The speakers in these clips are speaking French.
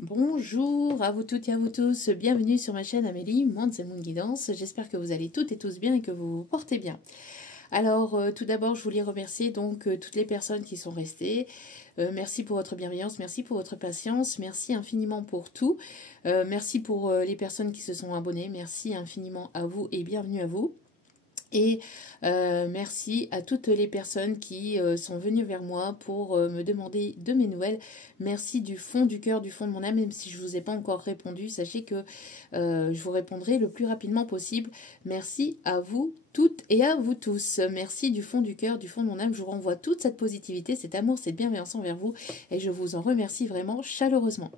Bonjour à vous toutes et à vous tous, bienvenue sur ma chaîne Amélie, Mondes et Moon Guidance. J'espère que vous allez toutes et tous bien et que vous vous portez bien. Alors tout d'abord je voulais remercier toutes les personnes qui sont restées. Merci pour votre bienveillance, merci pour votre patience, merci infiniment pour tout. Merci pour les personnes qui se sont abonnées, merci infiniment à vous et bienvenue à vous. Et merci à toutes les personnes qui sont venues vers moi pour me demander de mes nouvelles. Merci du fond du cœur, du fond de mon âme, même si je ne vous ai pas encore répondu. Sachez que je vous répondrai le plus rapidement possible. Merci à vous toutes et à vous tous. Merci du fond du cœur, du fond de mon âme. Je vous renvoie toute cette positivité, cet amour, cette bienveillance envers vous. Et je vous en remercie vraiment chaleureusement.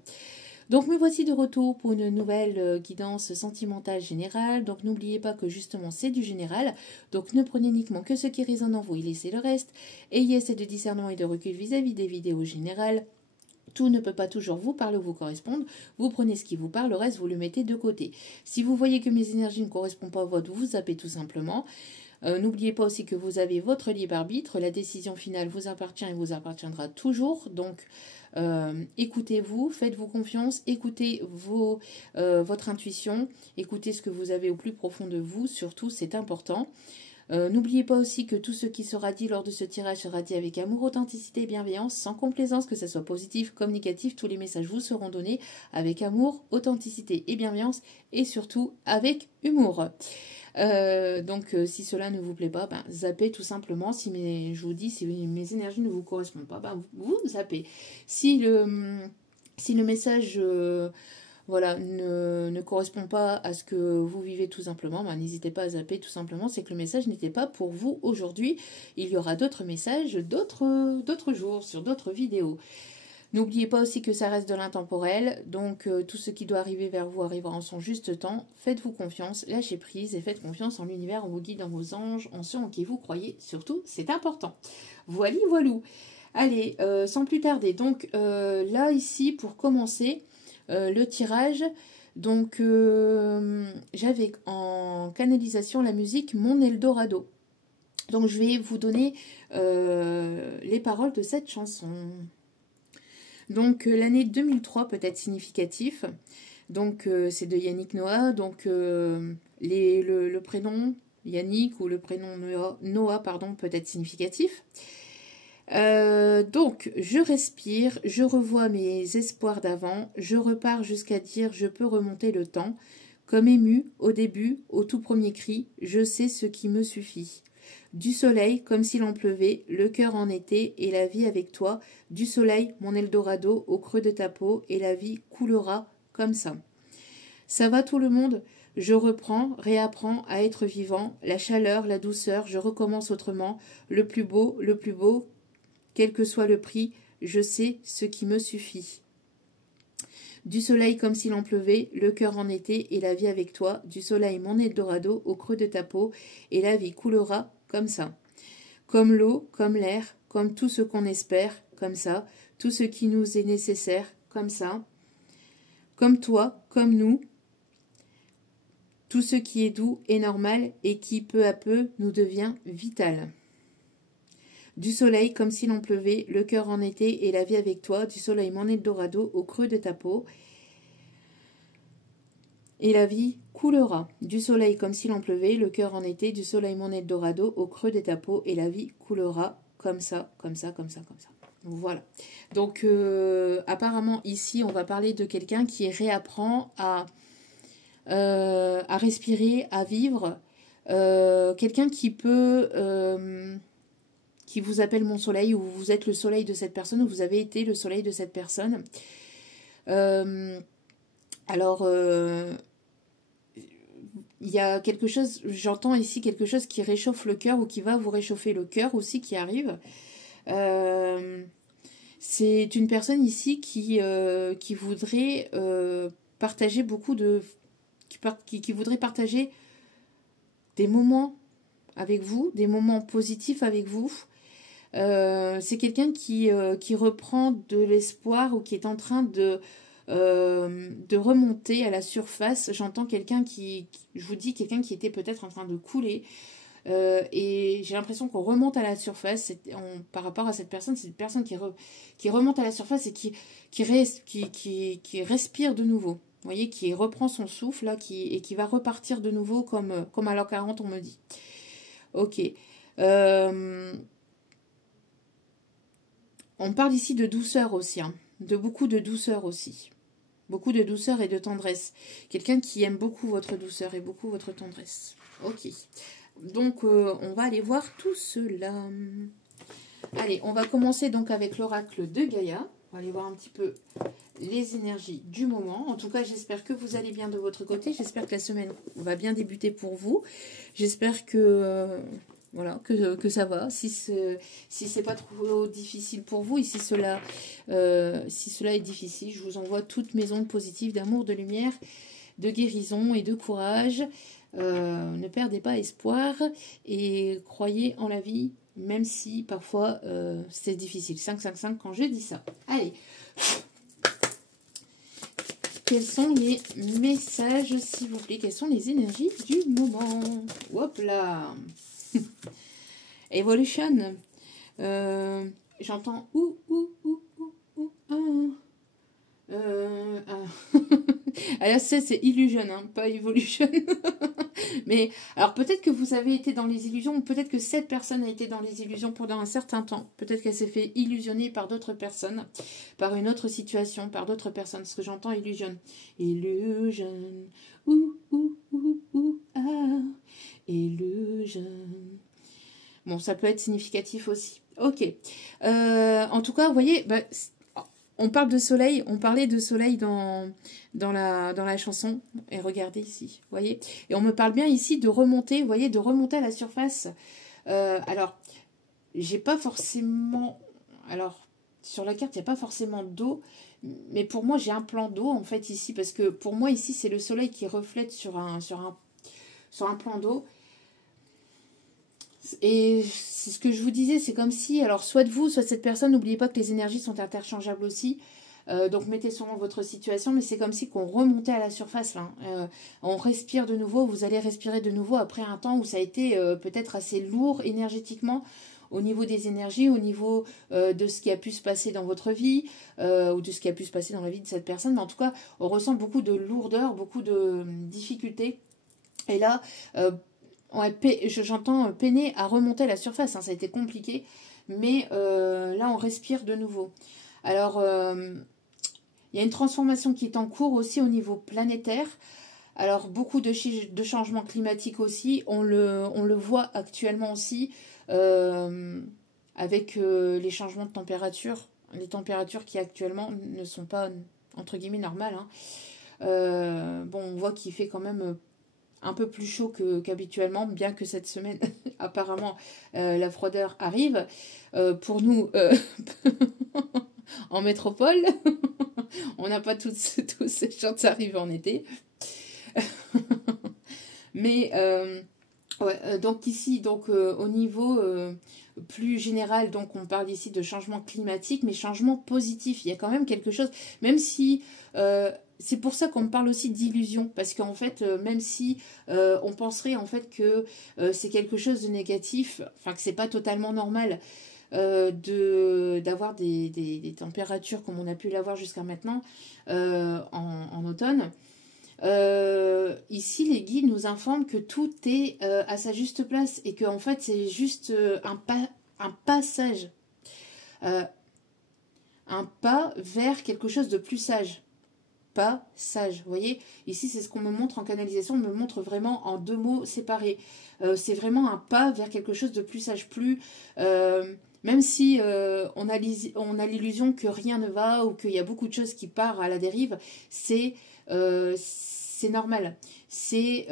Donc me voici de retour pour une nouvelle guidance sentimentale générale. Donc n'oubliez pas que justement c'est du général. Donc ne prenez uniquement que ce qui résonne en vous et laissez le reste. Ayez assez de discernement et de recul vis-à-vis des vidéos générales. Tout ne peut pas toujours vous parler ou vous correspondre. Vous prenez ce qui vous parle, le reste vous le mettez de côté. Si vous voyez que mes énergies ne correspondent pas à votre, vous zappez tout simplement. N'oubliez pas aussi que vous avez votre libre arbitre. La décision finale vous appartient et vous appartiendra toujours. Donc, écoutez-vous, faites-vous confiance, écoutez votre intuition, écoutez ce que vous avez au plus profond de vous. Surtout, c'est important. N'oubliez pas aussi que tout ce qui sera dit lors de ce tirage sera dit avec amour, authenticité et bienveillance, sans complaisance, que ce soit positif comme négatif. Tous les messages vous seront donnés avec amour, authenticité et bienveillance et surtout avec humour. Donc si cela ne vous plaît pas, zappez tout simplement. Je vous dis, si mes énergies ne vous correspondent pas, vous zappez. Si le message voilà, ne correspond pas à ce que vous vivez tout simplement, n'hésitez pas à zapper tout simplement. C'est que le message n'était pas pour vous aujourd'hui. Il y aura d'autres messages d'autres jours, sur d'autres vidéos. N'oubliez pas aussi que ça reste de l'intemporel, donc tout ce qui doit arriver vers vous arrivera en son juste temps. Faites-vous confiance, lâchez prise et faites confiance en l'univers, en vos guides, en vos anges, en ceux en qui vous croyez. Surtout, c'est important. Voilà, voilou. Allez, sans plus tarder, donc là, ici, pour commencer le tirage, donc j'avais en canalisation la musique Mon Eldorado. Donc je vais vous donner les paroles de cette chanson. Donc l'année 2003 peut être significatif. Donc c'est de Yannick Noah. Donc le prénom Yannick ou le prénom Noah pardon, peut être significatif. Donc je respire, je revois mes espoirs d'avant, je repars jusqu'à dire je peux remonter le temps. Comme ému au début, au tout premier cri, je sais ce qui me suffit. Du soleil, comme s'il en pleuvait, le cœur en été, et la vie avec toi. Du soleil, mon Eldorado, au creux de ta peau, et la vie coulera comme ça. Ça va tout le monde? Je reprends, réapprends à être vivant. La chaleur, la douceur, je recommence autrement. Le plus beau, quel que soit le prix, je sais ce qui me suffit. Du soleil comme s'il en pleuvait, le cœur en été, et la vie avec toi. Du soleil, mon Eldorado, au creux de ta peau, et la vie coulera comme ça. Comme l'eau, comme l'air, comme tout ce qu'on espère, comme ça. Tout ce qui nous est nécessaire, comme ça. Comme toi, comme nous. Tout ce qui est doux et normal et qui, peu à peu, nous devient vital. Du soleil comme s'il en pleuvait, le cœur en été et la vie avec toi. Du soleil, mon Eldorado, au creux de ta peau. Et la vie coulera. Du soleil comme s'il en pleuvait, le cœur en été, du soleil mon Eldorado, au creux de ta peau, et la vie coulera comme ça, comme ça, comme ça, comme ça. Voilà. Donc, apparemment, ici, on va parler de quelqu'un qui réapprend à respirer, à vivre. Quelqu'un qui peut... qui vous appelle mon soleil, ou vous êtes le soleil de cette personne, ou vous avez été le soleil de cette personne. Il y a quelque chose, j'entends ici quelque chose qui réchauffe le cœur ou qui va vous réchauffer le cœur aussi qui arrive. C'est une personne ici qui voudrait partager beaucoup de... qui voudrait partager des moments avec vous, des moments positifs avec vous. C'est quelqu'un qui reprend de l'espoir ou qui est en train de remonter à la surface. J'entends quelqu'un je vous dis quelqu'un qui était peut-être en train de couler. et j'ai l'impression qu'on remonte à la surface par rapport à cette personne. C'est une personne qui remonte à la surface et qui respire de nouveau. Vous voyez, qui reprend son souffle là, et qui va repartir de nouveau comme à l'an 40, on me dit. Ok. On parle ici de douceur aussi, hein, de beaucoup de douceur aussi. Beaucoup de douceur et de tendresse. Quelqu'un qui aime beaucoup votre douceur et beaucoup votre tendresse. Ok. Donc, on va aller voir tout cela. Allez, on va commencer donc avec l'oracle de Gaïa. On va aller voir un petit peu les énergies du moment. En tout cas, j'espère que vous allez bien de votre côté. J'espère que la semaine va bien débuter pour vous. J'espère que... voilà, que ça va. Si c'est pas trop difficile pour vous et si cela est difficile, je vous envoie toutes mes ondes positives d'amour, de lumière, de guérison et de courage. Ne perdez pas espoir et croyez en la vie, même si parfois c'est difficile. 5-5-5 quand je dis ça. Allez. Quels sont les messages, s'il vous plaît? Quelles sont les énergies du moment? Hop là. Evolution. J'entends alors c'est illusion, hein, pas evolution. Mais alors peut-être que vous avez été dans les illusions, ou peut-être que cette personne a été dans les illusions pendant un certain temps. Peut-être qu'elle s'est fait illusionner par d'autres personnes, par une autre situation, par d'autres personnes. Parce que j'entends illusion. Illusion. Illusion. Bon, ça peut être significatif aussi. Ok. En tout cas, vous voyez, bah, on parle de soleil, on parlait de soleil dans la chanson. Et regardez ici, vous voyez. Et on me parle bien ici de remonter, vous voyez, de remonter à la surface. Alors, j'ai pas forcément... Alors, sur la carte, il n'y a pas forcément d'eau. Mais pour moi, j'ai un plan d'eau, en fait, ici. Parce que pour moi, ici, c'est le soleil qui reflète sur un plan d'eau. Et c'est ce que je vous disais, c'est comme si, alors soit de vous, soit de cette personne, n'oubliez pas que les énergies sont interchangeables aussi, donc mettez sûrement votre situation, mais c'est comme si qu'on remontait à la surface, là. On respire de nouveau, vous allez respirer de nouveau après un temps où ça a été peut-être assez lourd énergétiquement, au niveau des énergies, au niveau de ce qui a pu se passer dans votre vie, ou de ce qui a pu se passer dans la vie de cette personne, mais en tout cas, on ressent beaucoup de lourdeur, beaucoup de difficultés, et là... j'entends peiner à remonter à la surface, hein, ça a été compliqué, mais là on respire de nouveau. Alors il y a une transformation qui est en cours aussi au niveau planétaire. Alors beaucoup de changements climatiques aussi, on le voit actuellement aussi avec les changements de température, les températures qui actuellement ne sont pas entre guillemets normales, hein. Bon, on voit qu'il fait quand même un peu plus chaud qu'habituellement, bien que cette semaine, apparemment, la froideur arrive. Pour nous, en métropole, on n'a pas tous ces chances arrivent en été. Mais, donc ici, donc, au niveau plus général, donc on parle ici de changement climatique, mais changement positif. Il y a quand même quelque chose, même si... c'est pour ça qu'on parle aussi d'illusion, parce qu'en fait, même si on penserait en fait que c'est quelque chose de négatif, enfin que c'est pas totalement normal d'avoir des températures comme on a pu l'avoir jusqu'à maintenant en automne. Ici, les guides nous informent que tout est à sa juste place et que en fait c'est juste un passage, un pas vers quelque chose de plus sage. Pas sage, vous voyez, ici c'est ce qu'on me montre en canalisation, on me montre vraiment en deux mots séparés. C'est vraiment un pas vers quelque chose de plus sage, même si on a l'illusion que rien ne va ou qu'il y a beaucoup de choses qui partent à la dérive, c'est normal. C'est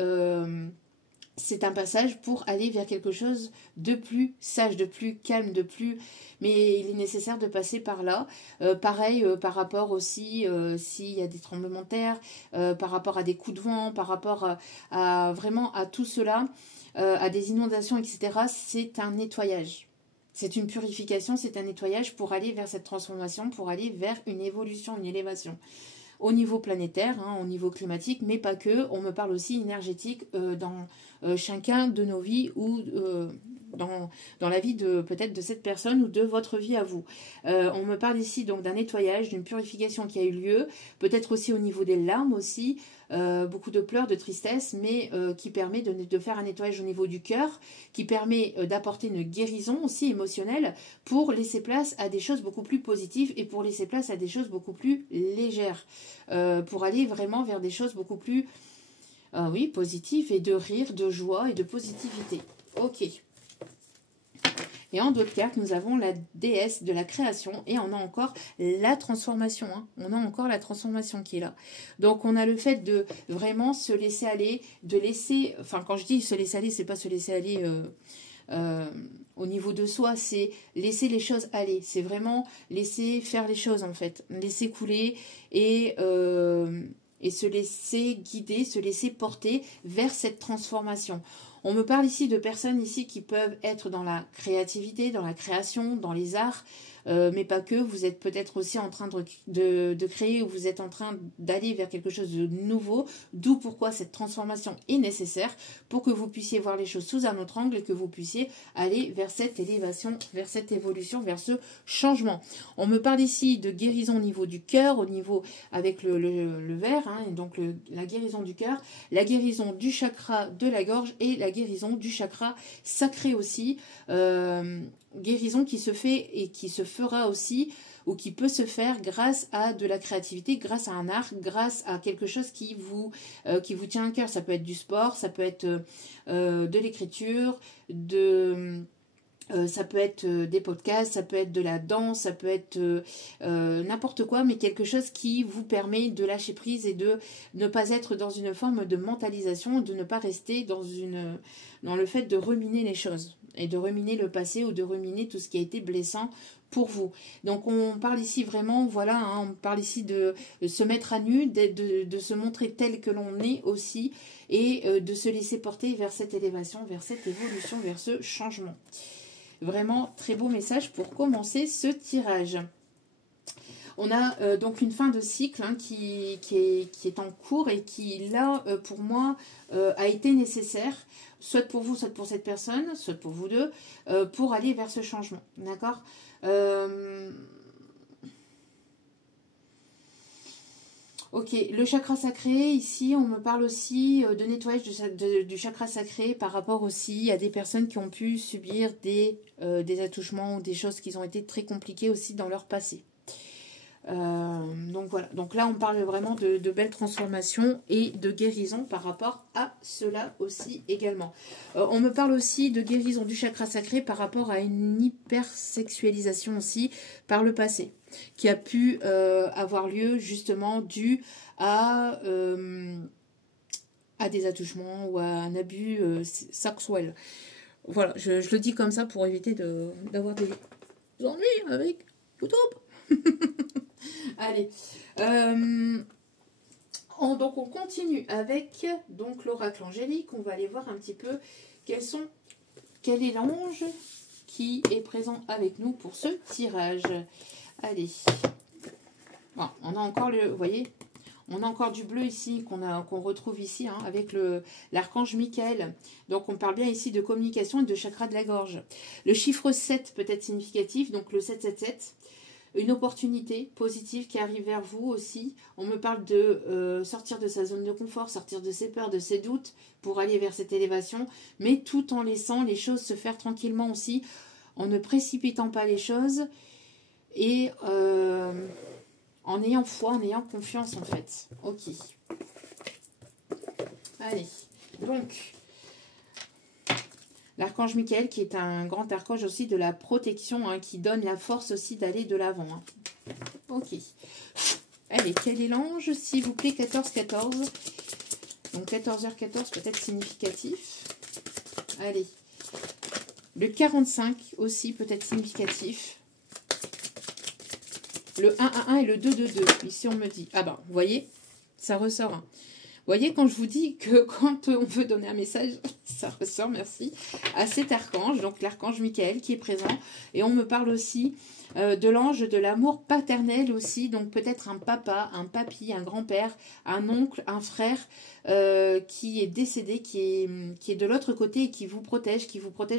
un passage pour aller vers quelque chose de plus sage, de plus calme, mais il est nécessaire de passer par là. Pareil, par rapport aussi, s'il y a des tremblements de terre, par rapport à des coups de vent, par rapport à vraiment à tout cela, à des inondations, etc., c'est un nettoyage. C'est une purification, c'est un nettoyage pour aller vers cette transformation, pour aller vers une évolution, une élévation. au niveau planétaire, hein, au niveau climatique, mais pas que. On me parle aussi énergétique dans chacun de nos vies ou dans la vie de peut-être de cette personne ou de votre vie à vous. On me parle ici donc d'un nettoyage, d'une purification qui a eu lieu, peut-être aussi au niveau des larmes aussi, beaucoup de pleurs, de tristesse, mais qui permet de faire un nettoyage au niveau du cœur, qui permet d'apporter une guérison aussi émotionnelle pour laisser place à des choses beaucoup plus positives et pour laisser place à des choses beaucoup plus légères, pour aller vraiment vers des choses beaucoup plus oui, positives et de rire, de joie et de positivité. Ok. Et en d'autres cartes, nous avons la déesse de la création et on a encore la transformation. Hein. On a encore la transformation qui est là. Donc, on a le fait de vraiment se laisser aller, de laisser... Enfin, quand je dis se laisser aller, c'est pas se laisser aller au niveau de soi, c'est laisser les choses aller. C'est vraiment laisser faire les choses, en fait. Laisser couler et se laisser guider, se laisser porter vers cette transformation. On me parle ici de personnes ici qui peuvent être dans la créativité, dans la création, dans les arts, mais pas que. Vous êtes peut-être aussi en train de créer ou vous êtes en train d'aller vers quelque chose de nouveau, d'où pourquoi cette transformation est nécessaire pour que vous puissiez voir les choses sous un autre angle et que vous puissiez aller vers cette élévation, vers cette évolution, vers ce changement. On me parle ici de guérison au niveau du cœur, au niveau avec le verre, hein, et donc la guérison du cœur, la guérison du chakra de la gorge et la guérison du chakra sacré aussi, guérison qui se fait et qui se fera aussi ou qui peut se faire grâce à de la créativité, grâce à un art, grâce à quelque chose qui vous tient à cœur. Ça peut être du sport, ça peut être de l'écriture, ça peut être des podcasts, ça peut être de la danse, ça peut être n'importe quoi, mais quelque chose qui vous permet de lâcher prise et de ne pas être dans une forme de mentalisation, de ne pas rester dans le fait de ruminer les choses et de ruminer le passé ou de ruminer tout ce qui a été blessant pour vous. Donc on parle ici vraiment, voilà, hein, on parle ici de se mettre à nu, de se montrer tel que l'on est aussi et de se laisser porter vers cette élévation, vers cette évolution, vers ce changement. Vraiment très beau message pour commencer ce tirage. On a donc une fin de cycle hein, qui est en cours et qui là pour moi a été nécessaire, soit pour vous, soit pour cette personne, soit pour vous deux, pour aller vers ce changement. D'accord ? Ok, le chakra sacré, ici, on me parle aussi de nettoyage du chakra sacré par rapport aussi à des personnes qui ont pu subir des attouchements ou des choses qui ont été très compliquées aussi dans leur passé. Donc voilà, donc là on parle vraiment de belles transformations et de guérison par rapport à cela aussi également. On me parle aussi de guérison du chakra sacré par rapport à une hypersexualisation aussi par le passé, qui a pu avoir lieu justement dû à des attouchements ou à un abus sexuel. Voilà, je le dis comme ça pour éviter d'avoir des ennuis avec YouTube. Allez, donc on continue avec donc l'oracle angélique. On va aller voir un petit peu quel est l'ange qui est présent avec nous pour ce tirage. Allez, bon, on a encore vous voyez, on a encore du bleu ici qu'on retrouve ici hein, avec l'archange Michael. Donc on parle bien ici de communication et de chakra de la gorge. Le chiffre 7 peut être significatif, donc le 777. Une opportunité positive qui arrive vers vous aussi. On me parle de sortir de sa zone de confort, sortir de ses peurs, de ses doutes pour aller vers cette élévation, mais tout en laissant les choses se faire tranquillement aussi, en ne précipitant pas les choses et en ayant foi, en ayant confiance en fait. Ok. Allez, donc... l'archange Michael qui est un grand archange aussi de la protection, hein, qui donne la force aussi d'aller de l'avant. Hein. Ok. Allez, quel est l'ange, s'il vous plaît, 14-14. Donc 14h14 peut être significatif. Allez. Le 45 aussi peut être significatif. Le 1-1-1 et le 2-2-2. Ici on me dit. Ah ben, vous voyez, ça ressort. Hein. voyez, quand je vous dis que quand on veut donner un message, ça ressort, merci, à cet archange, donc l'archange Michael qui est présent. Et on me parle aussi de l'ange de l'amour paternel aussi, donc peut-être un papa, un papy, un grand-père, un oncle, un frère qui est décédé, qui est de l'autre côté et qui vous protège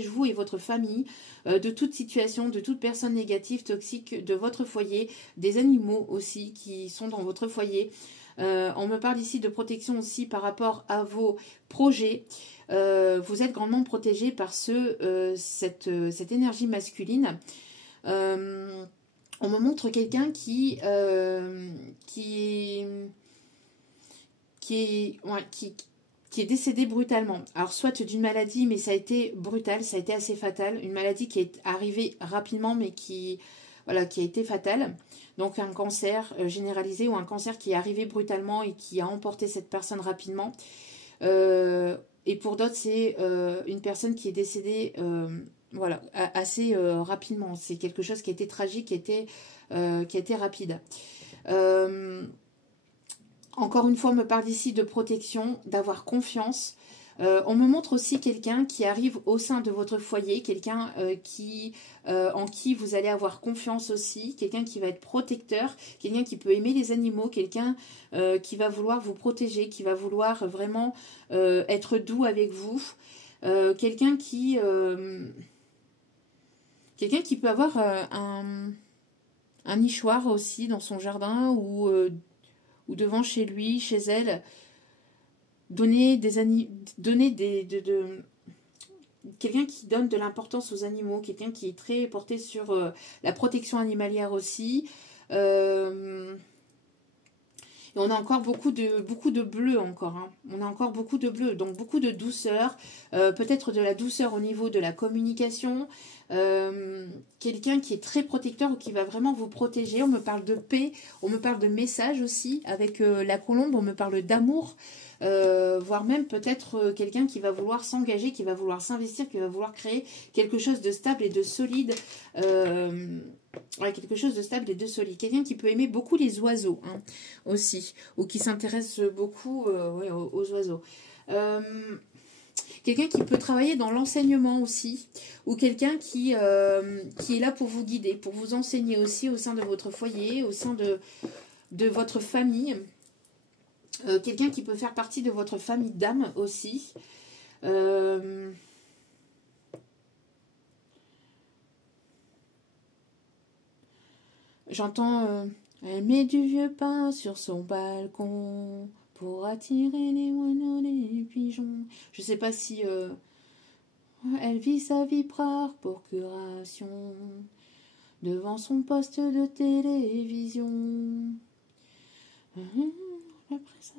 vous et votre famille de toute situation, de toute personne négative, toxique de votre foyer, des animaux aussi qui sont dans votre foyer. On me parle ici de protection aussi par rapport à vos projets. Vous êtes grandement protégé par cette énergie masculine. On me montre quelqu'un qui est décédé brutalement. Alors soit d'une maladie, mais ça a été brutal, ça a été assez fatal. Une maladie qui est arrivée rapidement, mais qui a été fatale. Donc un cancer généralisé ou un cancer qui est arrivé brutalement et qui a emporté cette personne rapidement. Et pour d'autres, c'est une personne qui est décédée assez rapidement. C'est quelque chose qui a été tragique, qui a été rapide. Encore une fois, on me parle ici de protection, d'avoir confiance. On me montre aussi quelqu'un qui arrive au sein de votre foyer, quelqu'un en qui vous allez avoir confiance aussi, quelqu'un qui va être protecteur, quelqu'un qui peut aimer les animaux, quelqu'un qui va vouloir vous protéger, qui va vouloir vraiment être doux avec vous, quelqu'un qui peut avoir un nichoir aussi dans son jardin ou devant chez lui, chez elle. Quelqu'un qui donne de l'importance aux animaux, quelqu'un qui est très porté sur la protection animalière aussi. Et on a encore beaucoup de bleu encore. Hein. On a encore beaucoup de bleu, donc beaucoup de douceur, peut-être de la douceur au niveau de la communication. Quelqu'un qui est très protecteur ou qui va vraiment vous protéger. On me parle de paix, on me parle de message aussi. Avec la colombe, on me parle d'amour. Voire même peut-être quelqu'un qui va vouloir s'engager, qui va vouloir s'investir, qui va vouloir créer quelque chose de stable et de solide. Quelque chose de stable et de solide. Quelqu'un qui peut aimer beaucoup les oiseaux hein, aussi, ou qui s'intéresse beaucoup aux oiseaux. Quelqu'un qui peut travailler dans l'enseignement aussi, ou quelqu'un qui est là pour vous guider, pour vous enseigner aussi au sein de votre foyer, au sein de votre famille. Quelqu'un qui peut faire partie de votre famille d'âme aussi. J'entends elle met du vieux pain sur son balcon pour attirer les moineaux, les pigeons. Je sais pas si elle vit sa vie par procuration devant son poste de télévision. Après ça,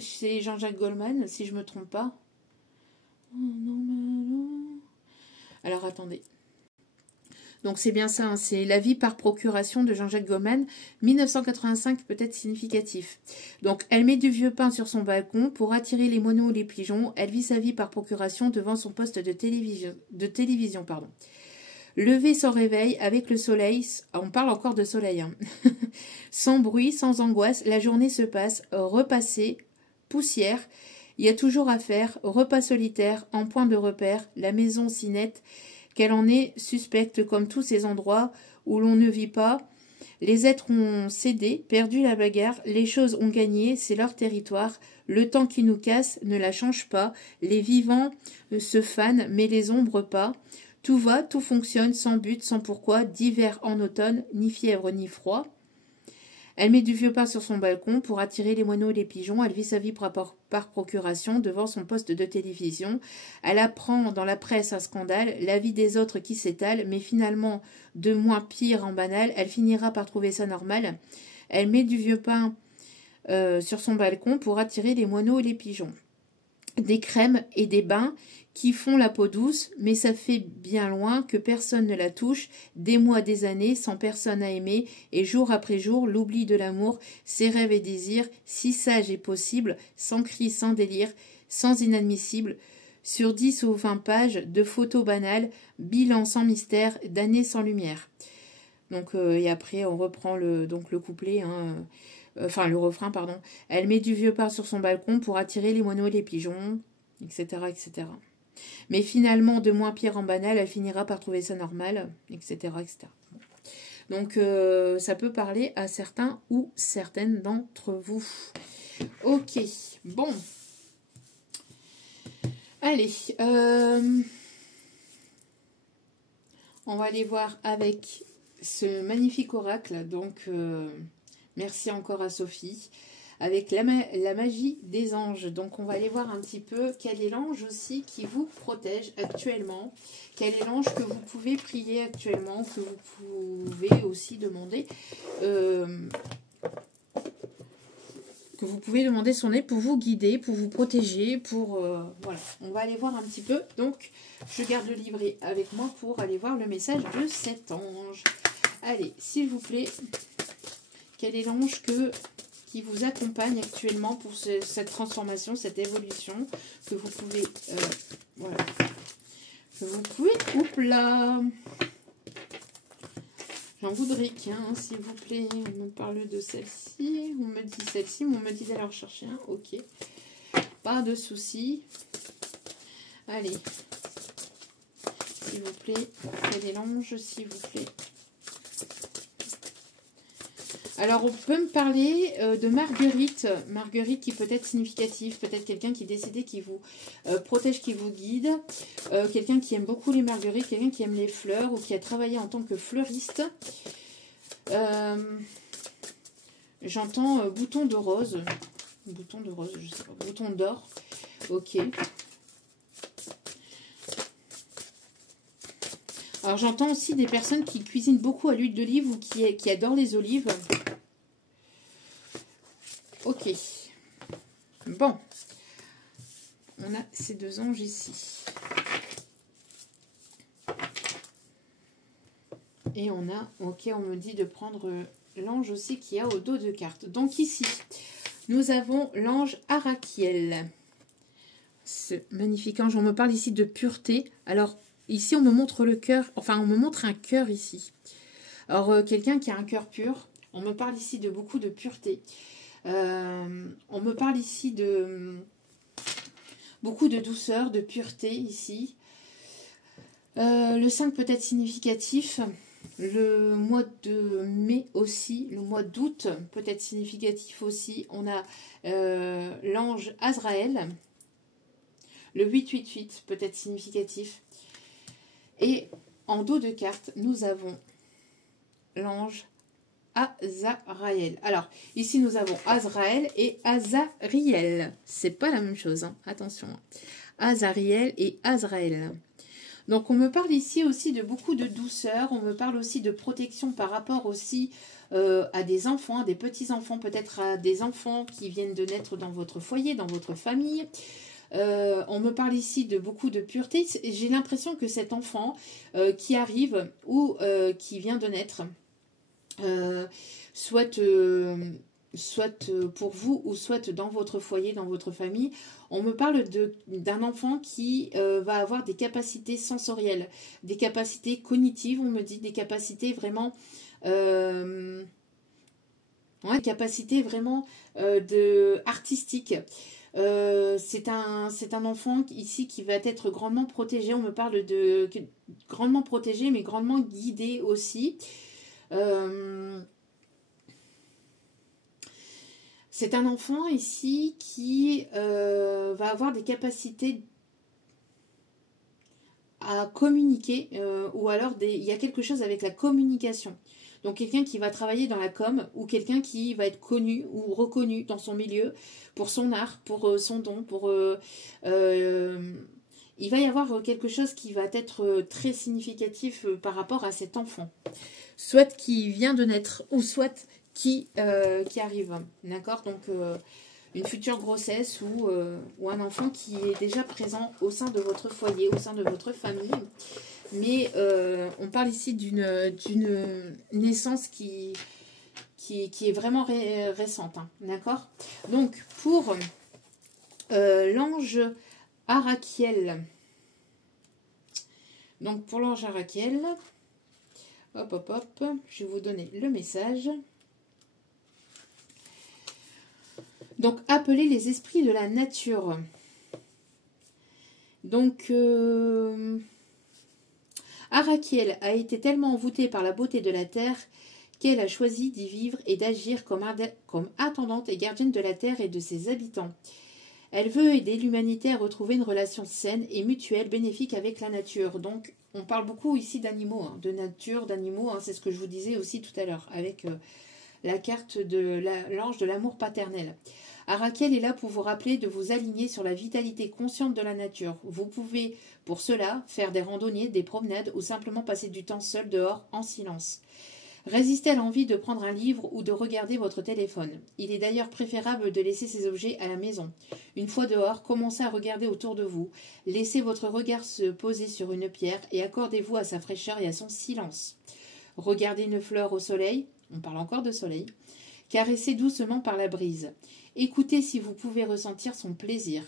c'est Jean-Jacques Goldman, si je me trompe pas. Alors attendez. Donc c'est bien ça, hein, c'est La vie par procuration de Jean-Jacques Goldman, 1985, peut-être significatif. Donc elle met du vieux pain sur son balcon pour attirer les moineaux ou les pigeons. Elle vit sa vie par procuration devant son poste de télévision. Lever son réveil avec le soleil, on parle encore de soleil, hein. Sans bruit, sans angoisse, la journée se passe, repasser, poussière, il y a toujours à faire, repas solitaire, en point de repère, la maison si nette, qu'elle en est suspecte comme tous ces endroits où l'on ne vit pas. Les êtres ont cédé, perdu la bagarre, les choses ont gagné, c'est leur territoire. Le temps qui nous casse ne la change pas, les vivants se fanent, mais les ombres pas. Tout va, tout fonctionne, sans but, sans pourquoi, d'hiver en automne, ni fièvre ni froid. Elle met du vieux pain sur son balcon pour attirer les moineaux et les pigeons. Elle vit sa vie par procuration devant son poste de télévision. Elle apprend dans la presse un scandale, la vie des autres qui s'étale, mais finalement, de moins pire en banal, elle finira par trouver ça normal. Elle met du vieux pain sur son balcon pour attirer les moineaux et les pigeons. Des crèmes et des bains qui font la peau douce, mais ça fait bien loin que personne ne la touche, des mois, des années, sans personne à aimer, et jour après jour, l'oubli de l'amour, ses rêves et désirs, si sage et possible, sans cri, sans délire, sans inadmissible, sur 10 ou 20 pages de photos banales, bilan sans mystère, d'années sans lumière. Donc, et après, on reprend le couplet, hein, enfin le refrain, pardon. Elle met du vieux pain sur son balcon pour attirer les moineaux et les pigeons, etc., etc. Mais finalement, de moins pire en banal, elle finira par trouver ça normal, etc., etc. Donc, ça peut parler à certains ou certaines d'entre vous. Ok, bon. Allez, on va aller voir avec ce magnifique oracle. Donc, merci encore à Sophie. Avec la magie des anges. Donc, on va aller voir un petit peu quel est l'ange aussi qui vous protège actuellement. Quel est l'ange que vous pouvez prier actuellement, que vous pouvez aussi demander... que vous pouvez demander son aide pour vous guider, pour vous protéger, pour... voilà, on va aller voir un petit peu. Donc, je garde le livret avec moi pour aller voir le message de cet ange. Allez, s'il vous plaît, quel est l'ange qui vous accompagne actuellement pour cette transformation, cette évolution, que vous pouvez... voilà. Que vous pouvez... Oups là. J'en voudrais qu'un, s'il vous plaît. On me parle de celle-ci. On me dit celle-ci, mais on me dit d'aller rechercher un. Ok. Pas de souci. Allez. S'il vous plaît. Quel est l'ange, s'il vous plaît. Alors, on peut me parler de Marguerite. Marguerite qui peut être significative. Peut-être quelqu'un qui est décédé, qui vous protège, qui vous guide. Quelqu'un qui aime beaucoup les marguerites. Quelqu'un qui aime les fleurs ou qui a travaillé en tant que fleuriste. J'entends bouton de rose. Bouton de rose, je sais pas. Bouton d'or. Ok. Alors, j'entends aussi des personnes qui cuisinent beaucoup à l'huile d'olive ou qui adorent les olives. Ok. Bon. On a ces deux anges ici. Et on a, ok, on me dit de prendre l'ange aussi qu'il y a au dos de carte. Donc ici, nous avons l'ange Arakiel. Ce magnifique ange, on me parle ici de pureté. Alors, ici, on me montre le cœur, enfin, on me montre un cœur ici. Alors, quelqu'un qui a un cœur pur, on me parle ici de beaucoup de pureté. On me parle ici de beaucoup de douceur, de pureté ici. Le 5 peut être significatif. Le mois de mai aussi, le mois d'août peut être significatif aussi. On a l'ange Azraël. Le 888 peut être significatif. Et en dos de carte, nous avons l'ange Azaraël. Alors, ici, nous avons Azraël et Azariel. C'est pas la même chose, hein. Attention. Azariel et Azraël. Donc, on me parle ici aussi de beaucoup de douceur. On me parle aussi de protection par rapport aussi à des enfants, à des petits-enfants, peut-être à des enfants qui viennent de naître dans votre foyer, dans votre famille. On me parle ici de beaucoup de pureté. J'ai l'impression que cet enfant qui arrive ou qui vient de naître, soit pour vous ou soit dans votre foyer, dans votre famille, on me parle d'un enfant qui va avoir des capacités sensorielles, des capacités cognitives, on me dit, des capacités vraiment... des capacités vraiment artistiques. C'est un enfant ici qui va être grandement protégé. On me parle de grandement protégé, mais grandement guidé aussi. C'est un enfant ici qui va avoir des capacités à communiquer ou alors il y a quelque chose avec la communication. Donc quelqu'un qui va travailler dans la com ou quelqu'un qui va être connu ou reconnu dans son milieu pour son art, pour son don, il va y avoir quelque chose qui va être très significatif par rapport à cet enfant. Soit qui vient de naître ou soit qui arrive. D'accord? Donc une future grossesse ou un enfant qui est déjà présent au sein de votre foyer, au sein de votre famille. Mais on parle ici d'une naissance qui est vraiment récente. Hein, d'accord? Donc, pour l'ange Arakiel, Hop, hop, hop. Je vais vous donner le message. Donc, appelez les esprits de la nature. Donc, Arakiel a été tellement envoûtée par la beauté de la terre qu'elle a choisi d'y vivre et d'agir comme attendante et gardienne de la terre et de ses habitants. Elle veut aider l'humanité à retrouver une relation saine et mutuelle bénéfique avec la nature. Donc, on parle beaucoup ici d'animaux, hein, de nature, d'animaux. Hein, c'est ce que je vous disais aussi tout à l'heure avec la carte de l'ange de l'amour paternel. Arakiel est là pour vous rappeler de vous aligner sur la vitalité consciente de la nature. Vous pouvez, pour cela, faire des randonnées, des promenades ou simplement passer du temps seul dehors en silence. Résistez à l'envie de prendre un livre ou de regarder votre téléphone. Il est d'ailleurs préférable de laisser ces objets à la maison. Une fois dehors, commencez à regarder autour de vous. Laissez votre regard se poser sur une pierre et accordez-vous à sa fraîcheur et à son silence. Regardez une fleur au soleil, on parle encore de soleil, caressez doucement par la brise. Écoutez si vous pouvez ressentir son plaisir.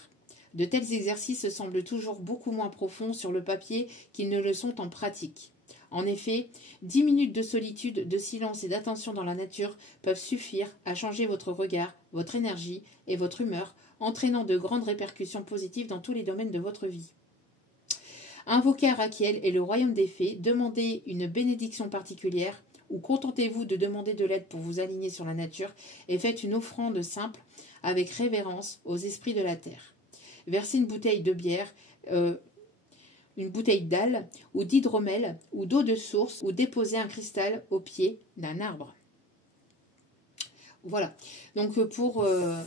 De tels exercices semblent toujours beaucoup moins profonds sur le papier qu'ils ne le sont en pratique. En effet, 10 minutes de solitude, de silence et d'attention dans la nature peuvent suffire à changer votre regard, votre énergie et votre humeur, entraînant de grandes répercussions positives dans tous les domaines de votre vie. Invoquez Arakiel et le royaume des fées, demandez une bénédiction particulière ou contentez-vous de demander de l'aide pour vous aligner sur la nature et faites une offrande simple avec révérence aux esprits de la terre. Versez une bouteille de bière, une bouteille d'al ou d'hydromel ou d'eau de source ou déposer un cristal au pied d'un arbre. Voilà, donc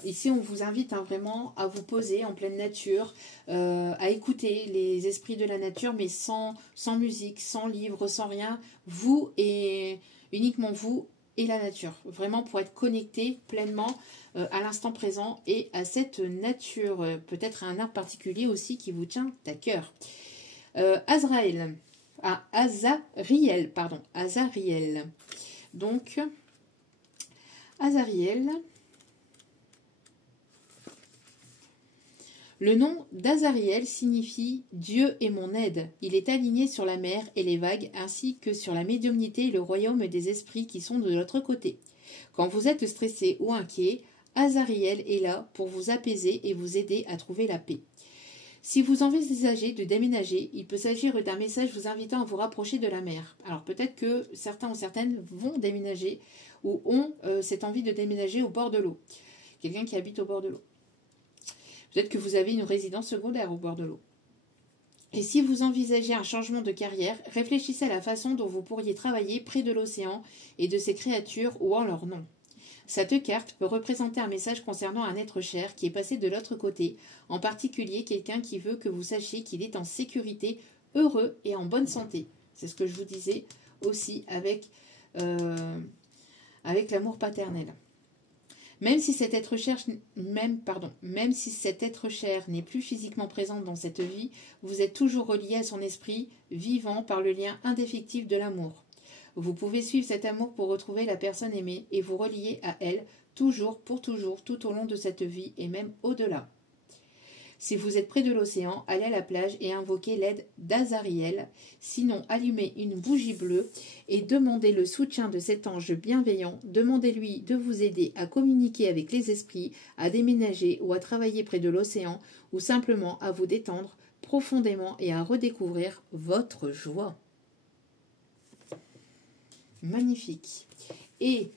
ici on vous invite vraiment à vous poser en pleine nature, à écouter les esprits de la nature, mais sans musique, sans livre, sans rien, vous et uniquement vous et la nature, vraiment pour être connecté pleinement à l'instant présent et à cette nature, peut-être à un arbre particulier aussi qui vous tient à cœur. Azariel. Donc, Azariel. Le nom d'Azariel signifie « Dieu est mon aide ». Il est aligné sur la mer et les vagues, ainsi que sur la médiumnité et le royaume des esprits qui sont de l'autre côté. Quand vous êtes stressé ou inquiet, Azariel est là pour vous apaiser et vous aider à trouver la paix. Si vous envisagez de déménager, il peut s'agir d'un message vous invitant à vous rapprocher de la mer. Alors peut-être que certains ou certaines vont déménager ou ont cette envie de déménager au bord de l'eau. Quelqu'un qui habite au bord de l'eau. Peut-être que vous avez une résidence secondaire au bord de l'eau. Et si vous envisagez un changement de carrière, réfléchissez à la façon dont vous pourriez travailler près de l'océan et de ses créatures ou en leur nom. Cette carte peut représenter un message concernant un être cher qui est passé de l'autre côté, en particulier quelqu'un qui veut que vous sachiez qu'il est en sécurité, heureux et en bonne santé. C'est ce que je vous disais aussi avec l'amour paternel. Même si cet être cher n'est plus physiquement présent dans cette vie, vous êtes toujours relié à son esprit vivant par le lien indéfectible de l'amour. Vous pouvez suivre cet amour pour retrouver la personne aimée et vous relier à elle toujours, pour toujours, tout au long de cette vie et même au-delà. Si vous êtes près de l'océan, allez à la plage et invoquez l'aide d'Azariel. Sinon, allumez une bougie bleue et demandez le soutien de cet ange bienveillant. Demandez-lui de vous aider à communiquer avec les esprits, à déménager ou à travailler près de l'océan ou simplement à vous détendre profondément et à redécouvrir votre joie. Magnifique. Et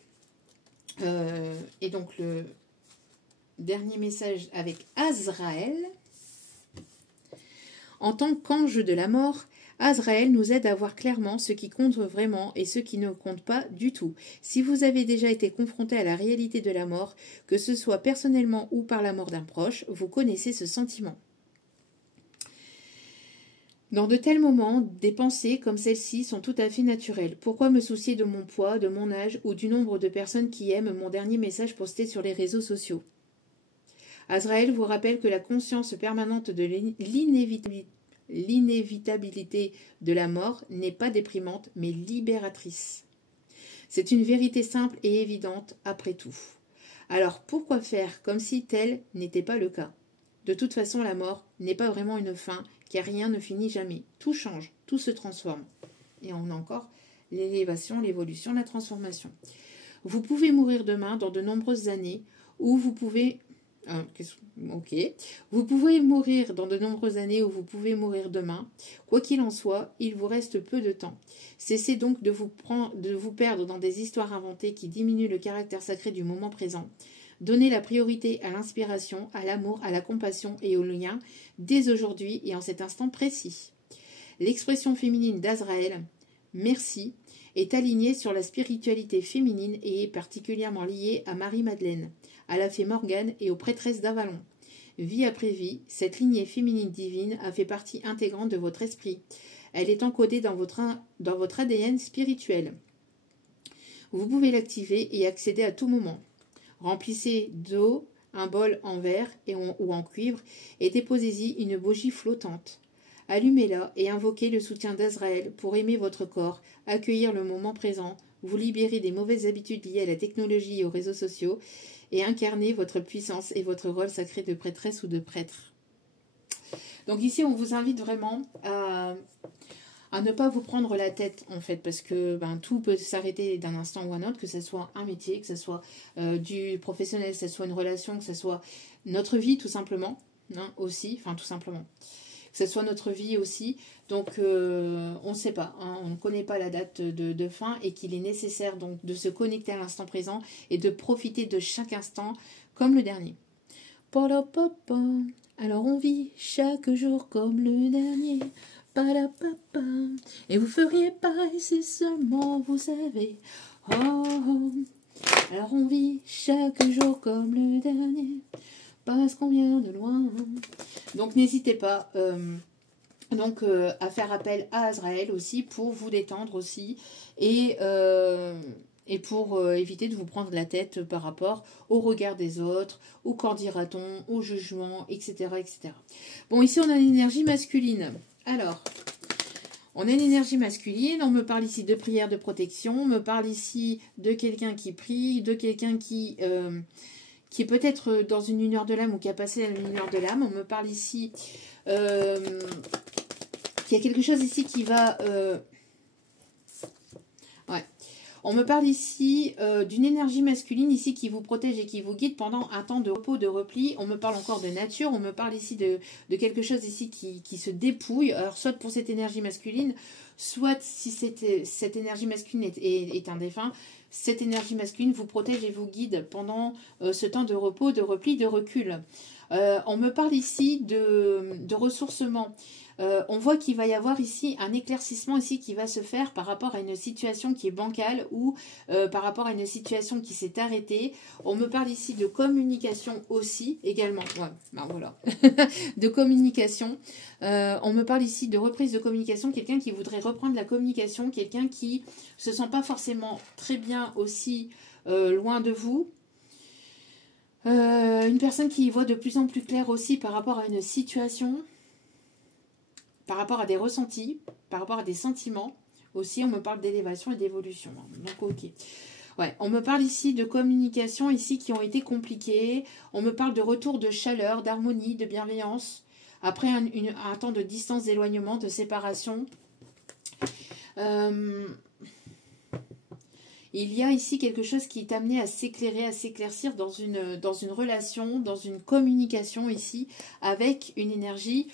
donc le dernier message avec Azraël. En tant qu'ange de la mort, Azraël nous aide à voir clairement ce qui compte vraiment et ce qui ne compte pas du tout. Si vous avez déjà été confronté à la réalité de la mort, que ce soit personnellement ou par la mort d'un proche, vous connaissez ce sentiment. Dans de tels moments, des pensées comme celle-ci sont tout à fait naturelles. Pourquoi me soucier de mon poids, de mon âge ou du nombre de personnes qui aiment mon dernier message posté sur les réseaux sociaux? Azraël vous rappelle que la conscience permanente de l'inévitabilité de la mort n'est pas déprimante, mais libératrice. C'est une vérité simple et évidente après tout. Alors pourquoi faire comme si tel n'était pas le cas? De toute façon, la mort n'est pas vraiment une fin, car rien ne finit jamais. Tout change, tout se transforme. Et on a encore l'élévation, l'évolution, la transformation. Vous pouvez mourir demain dans de nombreuses années, ou vous pouvez... ok. Vous pouvez mourir dans de nombreuses années, ou vous pouvez mourir demain. Quoi qu'il en soit, il vous reste peu de temps. Cessez donc de vous perdre dans des histoires inventées qui diminuent le caractère sacré du moment présent. Donnez la priorité à l'inspiration, à l'amour, à la compassion et au lien dès aujourd'hui et en cet instant précis. L'expression féminine d'Azraël, merci, est alignée sur la spiritualité féminine et est particulièrement liée à Marie-Madeleine, à la fée Morgane et aux prêtresses d'Avalon. Vie après vie, cette lignée féminine divine a fait partie intégrante de votre esprit. Elle est encodée dans votre ADN spirituel. Vous pouvez l'activer et accéder à tout moment. Remplissez d'eau un bol en verre ou en cuivre et déposez-y une bougie flottante. Allumez-la et invoquez le soutien d'Azraël pour aimer votre corps, accueillir le moment présent, vous libérer des mauvaises habitudes liées à la technologie et aux réseaux sociaux et incarner votre puissance et votre rôle sacré de prêtresse ou de prêtre. Donc ici, on vous invite vraiment à ne pas vous prendre la tête, en fait, parce que tout peut s'arrêter d'un instant ou un autre, que ce soit un métier, que ce soit du professionnel, que ce soit une relation, que ce soit notre vie, tout simplement, aussi, enfin, tout simplement. Que ce soit notre vie aussi. Donc, on ne sait pas, on ne connaît pas la date de fin et qu'il est nécessaire donc de se connecter à l'instant présent et de profiter de chaque instant comme le dernier. Alors, on vit chaque jour comme le dernier. Et vous feriez pareil si seulement vous savez. Alors on vit chaque jour comme le dernier, parce qu'on vient de loin. Donc n'hésitez pas à faire appel à Azraël aussi pour vous détendre aussi et pour éviter de vous prendre la tête par rapport au regard des autres, au qu'en dira-t-on, au jugement, etc., etc. Bon, ici on a l'énergie masculine. Alors, on a une énergie masculine, on me parle ici de prière de protection, on me parle ici de quelqu'un qui prie, de quelqu'un qui est peut-être dans une lumière de l'âme ou qui a passé la lumière de l'âme. On me parle ici qu'il y a quelque chose ici qui va... On me parle ici d'une énergie masculine ici qui vous protège et qui vous guide pendant un temps de repos, de repli. On me parle encore de nature. On me parle ici de quelque chose ici qui se dépouille. Alors, soit pour cette énergie masculine, soit si cette énergie masculine est un défunt, cette énergie masculine vous protège et vous guide pendant ce temps de repos, de repli, de recul. On me parle ici de ressourcement. On voit qu'il va y avoir ici un éclaircissement ici qui va se faire par rapport à une situation qui est bancale ou par rapport à une situation qui s'est arrêtée. On me parle ici de communication aussi également. Ouais, voilà. De communication. On me parle ici de reprise de communication. Quelqu'un qui voudrait reprendre la communication. Quelqu'un qui se sent pas forcément très bien aussi loin de vous. Une personne qui voit de plus en plus clair aussi par rapport à une situation. Par rapport à des ressentis, par rapport à des sentiments. Aussi, on me parle d'élévation et d'évolution. Donc, ok. Ouais, on me parle ici de communication ici qui ont été compliquées. On me parle de retour de chaleur, d'harmonie, de bienveillance. Après un temps de distance, d'éloignement, de séparation. Il y a ici quelque chose qui est amené à s'éclairer, à s'éclaircir dans une relation, dans une communication ici, avec une énergie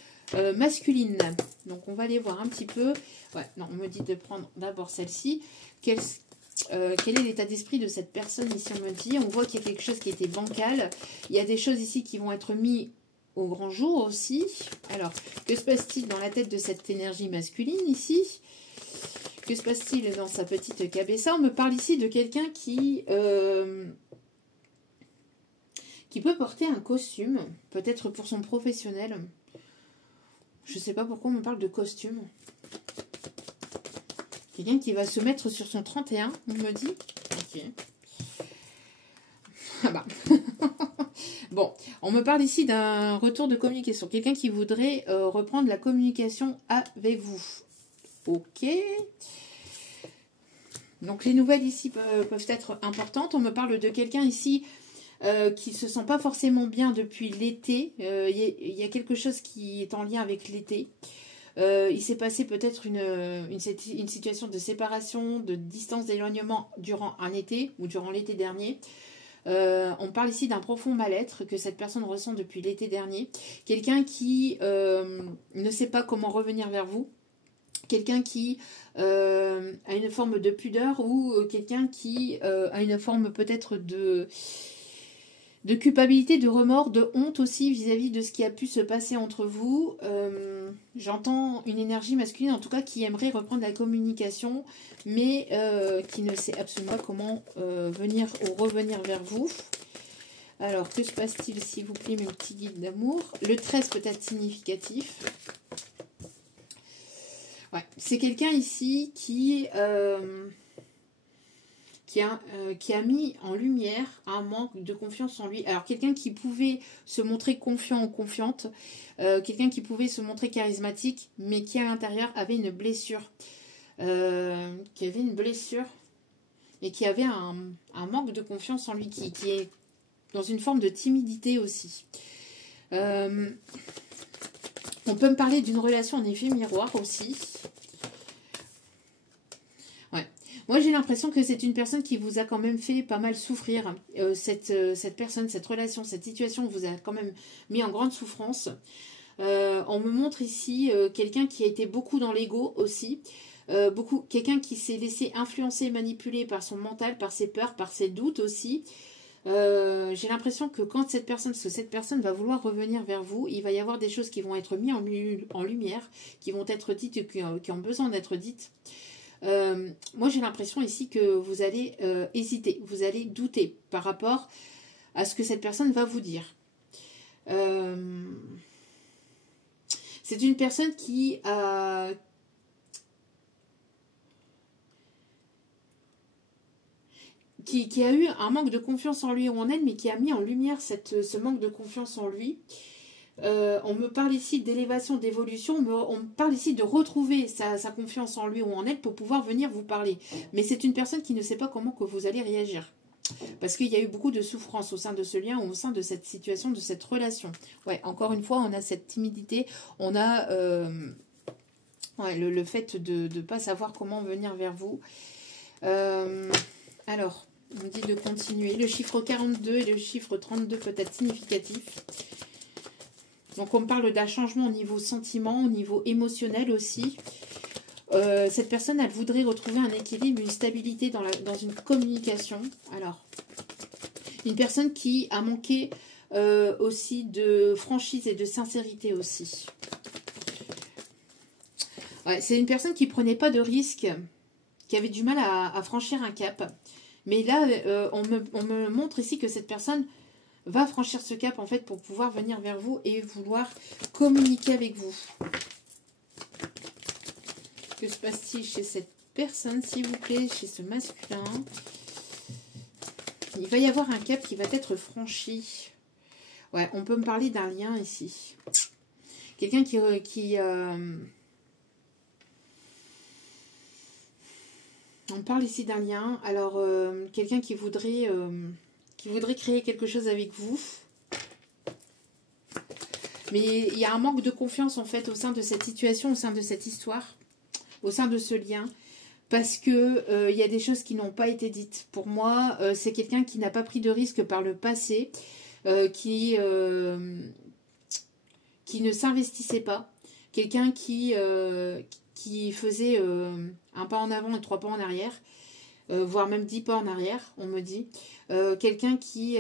masculine. Donc on va aller voir un petit peu. Ouais, non, on me dit de prendre d'abord celle-ci. Quel est l'état d'esprit de cette personne ici? On me dit, on voit qu'il y a quelque chose qui était bancal. Il y a des choses ici qui vont être mises au grand jour aussi. Alors, que se passe-t-il dans la tête de cette énergie masculine ici? Que se passe-t-il dans sa petite cabessa? On me parle ici de quelqu'un qui peut porter un costume, peut-être pour son professionnel. Je ne sais pas pourquoi on me parle de costume. Quelqu'un qui va se mettre sur son 31, on me dit. Ok. Ah bah. Bon, on me parle ici d'un retour de communication. Quelqu'un qui voudrait reprendre la communication avec vous. Ok. Donc les nouvelles ici peuvent être importantes. On me parle de quelqu'un ici qui ne se sent pas forcément bien depuis l'été. Il y a quelque chose qui est en lien avec l'été. Il s'est passé peut-être une situation de séparation, de distance, d'éloignement durant un été ou durant l'été dernier. On parle ici d'un profond mal-être que cette personne ressent depuis l'été dernier. Quelqu'un qui ne sait pas comment revenir vers vous. Quelqu'un qui a une forme de pudeur ou quelqu'un qui a une forme peut-être de culpabilité, de remords, de honte aussi vis-à-vis de ce qui a pu se passer entre vous. J'entends une énergie masculine en tout cas qui aimerait reprendre la communication mais qui ne sait absolument pas comment venir ou revenir vers vous. Alors que se passe-t-il s'il vous plaît mes petits guides d'amour? Le 13 peut être significatif. Ouais, c'est quelqu'un ici qui a mis en lumière un manque de confiance en lui. Alors, quelqu'un qui pouvait se montrer confiant ou confiante, quelqu'un qui pouvait se montrer charismatique, mais qui à l'intérieur avait une blessure. Et qui avait un manque de confiance en lui, qui est dans une forme de timidité aussi. On peut me parler d'une relation en effet miroir aussi. Ouais. Moi, j'ai l'impression que c'est une personne qui vous a quand même fait pas mal souffrir. Cette personne, cette relation, cette situation vous a quand même mis en grande souffrance. On me montre ici quelqu'un qui a été beaucoup dans l'ego aussi. Quelqu'un qui s'est laissé influencer, manipuler par son mental, par ses peurs, par ses doutes aussi. J'ai l'impression que quand cette personne va vouloir revenir vers vous, il va y avoir des choses qui vont être mises en lumière, qui vont être dites, qui ont besoin d'être dites. Moi j'ai l'impression ici que vous allez hésiter, vous allez douter par rapport à ce que cette personne va vous dire. C'est une personne qui a eu un manque de confiance en lui ou en elle, mais qui a mis en lumière ce manque de confiance en lui. On me parle ici d'élévation, d'évolution, on me parle ici de retrouver sa confiance en lui ou en elle pour pouvoir venir vous parler. Mais c'est une personne qui ne sait pas comment que vous allez réagir. Parce qu'il y a eu beaucoup de souffrance au sein de ce lien ou au sein de cette situation, de cette relation. Ouais, encore une fois, on a cette timidité, on a le fait de ne pas savoir comment venir vers vous. Alors, on me dit de continuer. Le chiffre 42 et le chiffre 32 peut être significatif. Donc, on me parle d'un changement au niveau sentiment, au niveau émotionnel aussi. Cette personne, elle voudrait retrouver un équilibre, une stabilité dans une communication. Alors, une personne qui a manqué aussi de franchise et de sincérité aussi. Ouais, c'est une personne qui ne prenait pas de risques, qui avait du mal à franchir un cap. Mais là, on me montre ici que cette personne va franchir ce cap en fait pour pouvoir venir vers vous et vouloir communiquer avec vous. Que se passe-t-il chez cette personne, s'il vous plaît, chez ce masculin? Il va y avoir un cap qui va être franchi. Ouais, on peut me parler d'un lien ici. Quelqu'un on parle ici d'un lien. Alors, quelqu'un qui voudrait créer quelque chose avec vous. Mais il y a un manque de confiance, en fait, au sein de cette situation, au sein de cette histoire, au sein de ce lien. Parce que y a des choses qui n'ont pas été dites. Pour moi, c'est quelqu'un qui n'a pas pris de risque par le passé, qui ne s'investissait pas. Quelqu'un qui faisait un pas en avant et 3 pas en arrière, voire même 10 pas en arrière, on me dit. Quelqu'un qui